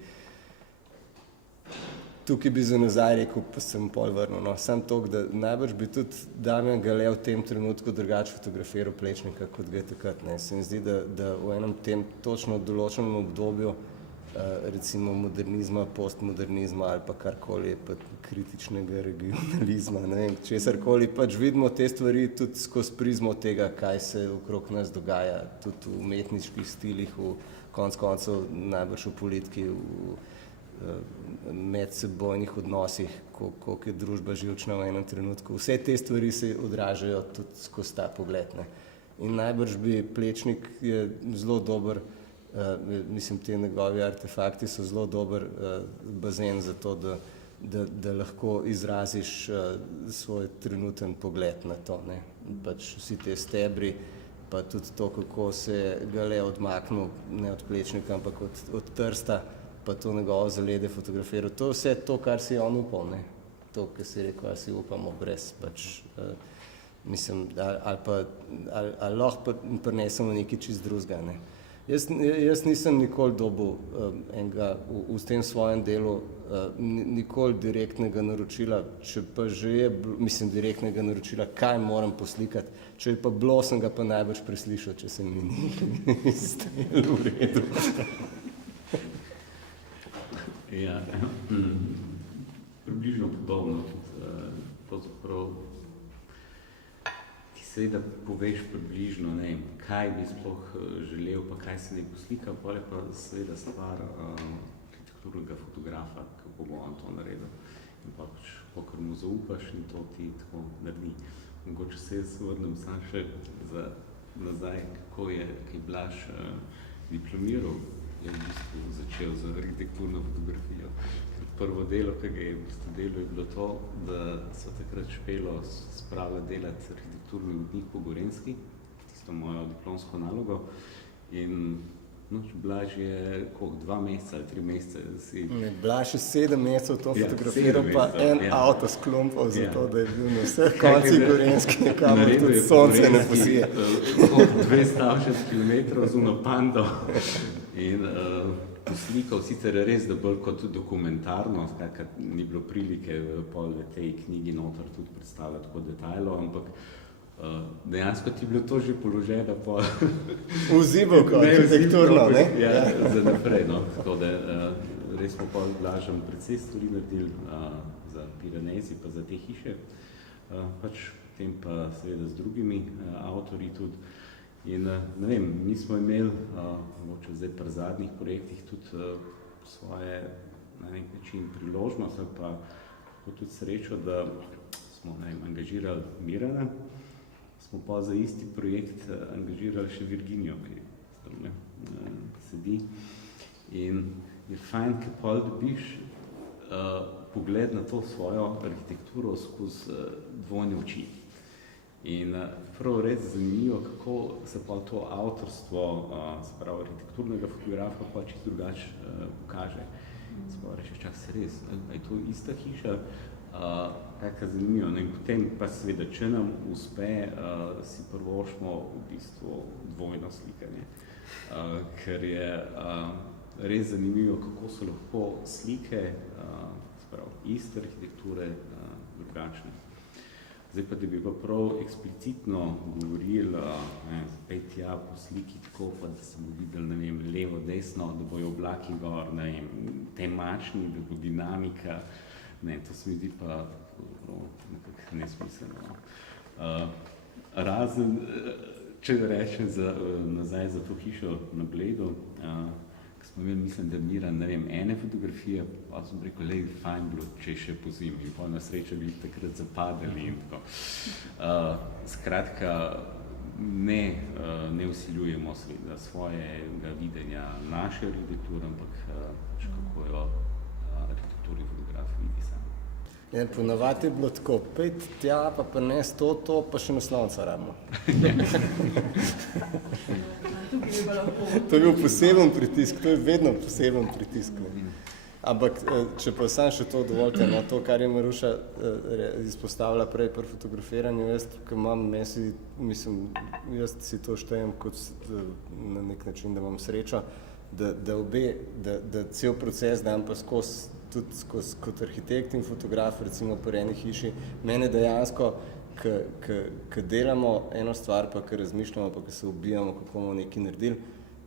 Tukaj bi za nazaj rekel, pa sem pol vrnil, no, sam toliko, da najbrž bi tudi Damjan Gale v tem trenutku drugače fotografiral Plečnika, kot ga je takrat, ne. Se mi zdi, da v enem tem točno določenem obdobju, recimo modernizma, postmodernizma ali pa karkoli, pa kritičnega regionalizma, ne vem, česarkoli, pač vidimo te stvari tudi skozi prizmo tega, kaj se okrog nas dogaja, tudi v umetniških stilih, v konec koncev najbrž v politiki, v medsebojnih odnosih, koliko je družba živčna v enem trenutku. Vse te stvari se odražajo tudi skozi ta pogled, ne. In najbrž bi Plečnik je zelo dober, mislim, te njegovi artefakti so zelo dober bazen za to, da lahko izraziš svoj trenuten pogled na to, ne. Pač vsi te stebri, pa tudi to, kako se je Gale odmaknil, ne od Plečnika, ampak od Trsta, pa to njegovo zaledje fotografiral. To je vse to, kar si on upal, ne. To, kar si rekel, ali si upamo brez, pač, mislim, ali lahko prinesemo nekaj čist drugega, ne. Jaz nisem nikoli dobil enega, v tem svojem delu, nikoli direktnega naročila, če pa že je, mislim, direktnega naročila, kaj moram poslikati, če je pa bilo, sem ga pa najbrž preslišal, če se mi ni stajalo v redu. Ja, približno podobno, pravzaprav ti seveda poveš približno, ne vem, kaj bi sploh želel, pa kaj se ne poslika, pa je pa seveda stvar arhitekturnega fotografa, kako bo on to naredil. In pa pač, kakor mu zaupaš in to ti tako naredi. Mogoče se jaz vrnem sam še nazaj, kako je Blaž diplomiral, je v bistvu začel z arhitekturno fotografijo. Prvo delo, ki ga je v bistvu delo, je bilo to, da so takrat Špelo spravila delati arhitekturni vodnik po Gorenjski, tisto mojo diplomsko nalogo. In Blaž je, koliko, 2 meseca ali 3 mesece si... Ne, Blaž je 7 mesecev to fotografiral, pa en avto sklompal za to, da je bil na vseh koncih Gorenjske, kamor tudi sonce ne posije. 260 kilometrov z uno pando. In poslikal sicer res, da bolj kot dokumentarno, skratka ni bilo prilike pol v tej knjigi noter tudi predstavljati tako detajlo, ampak dejansko ti je bilo to že položeno po... Vzibovko, arhitekturno, ne? Ja, za naprej, no. Tako da res smo pol Blažem precej stvari naredili za Piranezi, pa za te hiše. Pač potem pa seveda z drugimi avtorji tudi. In ne vem, mi smo imeli, mogoče zdaj pri zadnjih projektih tudi svoje na nek način priložnost, ali pa tudi srečo, da smo angažirali Mirana, smo pa za isti projekt angažirali še Virginijo, ki tam sedi. In je fajn, ker pol dobiš pogled na to svojo arhitekturo skozi dvojne oči. In prav res zanimivo, kako se pa to avtorstvo, se pravi arhitekturnega fotografa, pa čisto drugače pokaže. Se pa reče, čak se res, je to ista hiša, taka zanimivo. No in potem pa seveda, če nam uspe, si prvošmo v bistvu dvojno slikanje, ker je res zanimivo, kako so lahko slike, se pravi, iste arhitekture, drugačne. Zdaj pa, da bi pa prav eksplicitno govorili, zapet tja po sliki tako, pa da se bo videli, ne vem, levo, desno, da bojo oblaki gor, ne vem, temačni, da bo dinamika, ne, to se mi zdi pa nekako nesmiselno. Razen, če rečem nazaj za to hišo na Bledu, ko smo imeli, mislim, da Miran, ne vem, ene fotografije, pa sem rekel, lej, fajn bilo, če še pozim, in pa na srečo bi takrat zapadali in tako. Skratka, ne vsiljujemo seveda svojega videnja naše arhitekture, ampak kako jo arhitekturni fotograf vidi sam. Ja, ponavadi je bilo tako, pejt tja, pa prines to, pa še naslovnica rabimo. To je bil poseben pritisk, to je vedno poseben pritisk. Ampak, če pa sam še to dovolite, na to, kar je Maruša izpostavila prej pri fotografiranju, jaz, ko imam jaz si to štejem kot na nek način, da imam srečo, da cel proces dam pa tudi kot arhitekt in fotograf, recimo pri eni hiši, mene dejansko, ko delamo eno stvar, pa ko razmišljamo, pa ko se ubijamo, kako bomo nekaj naredili,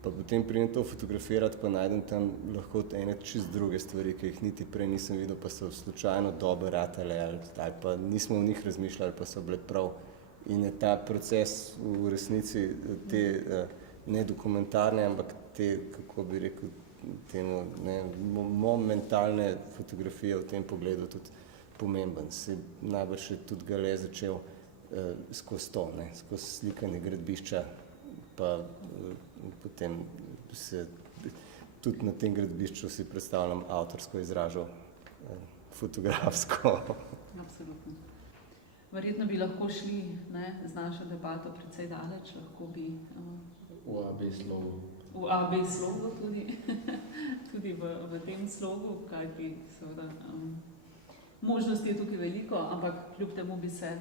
pa potem pridem to fotografirati, pa najdem tam lahko ene čist druge stvari, ki jih niti prej nisem videl, pa so slučajno dobre ratale, ali pa nismo v njih razmišljali, pa so bile prav. In je ta proces v resnici te ne dokumentarne, ampak te, kako bi rekel, temu, momentalne fotografije v tem pogledu tudi pomemben. Se najbrž je tudi Gale začel skozi to, skozi slikanje gradbišča, pa potem se tudi na tem gradbišču si predstavljam avtorsko izražal, fotografsko. Absolutno. Verjetno bi lahko šli z našo debato precej daleč, lahko bi v AB slogu. V AB slogu tudi v tem slogu, kajti seveda možnosti je tukaj veliko, ampak kljub temu bi se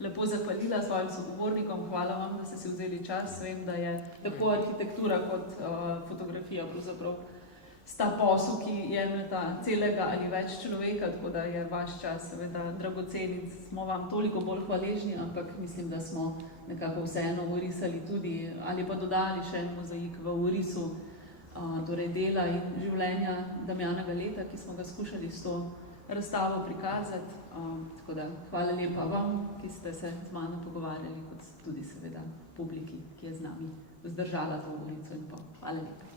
lepo zahvalila svojim sogovornikom. Hvala vam, da ste si vzeli čas. Vem, da je tako arhitektura kot fotografija pravzaprav sta posel, ki jemljeta celega ali več človeka, tako da je vaš čas seveda dragocen in smo vam toliko bolj hvaležni, ampak mislim, da smo nekako vseeno orisali tudi ali pa dodali še en mozaik v orisu torej dela in življenja Damjana Galeta, ki smo ga skušali s to razstavo prikazati. Tako da hvala lepa vam, ki ste se z mano pogovarjali, kot tudi seveda publiki, ki je z nami vzdržala to urico in pol. Hvala lepa.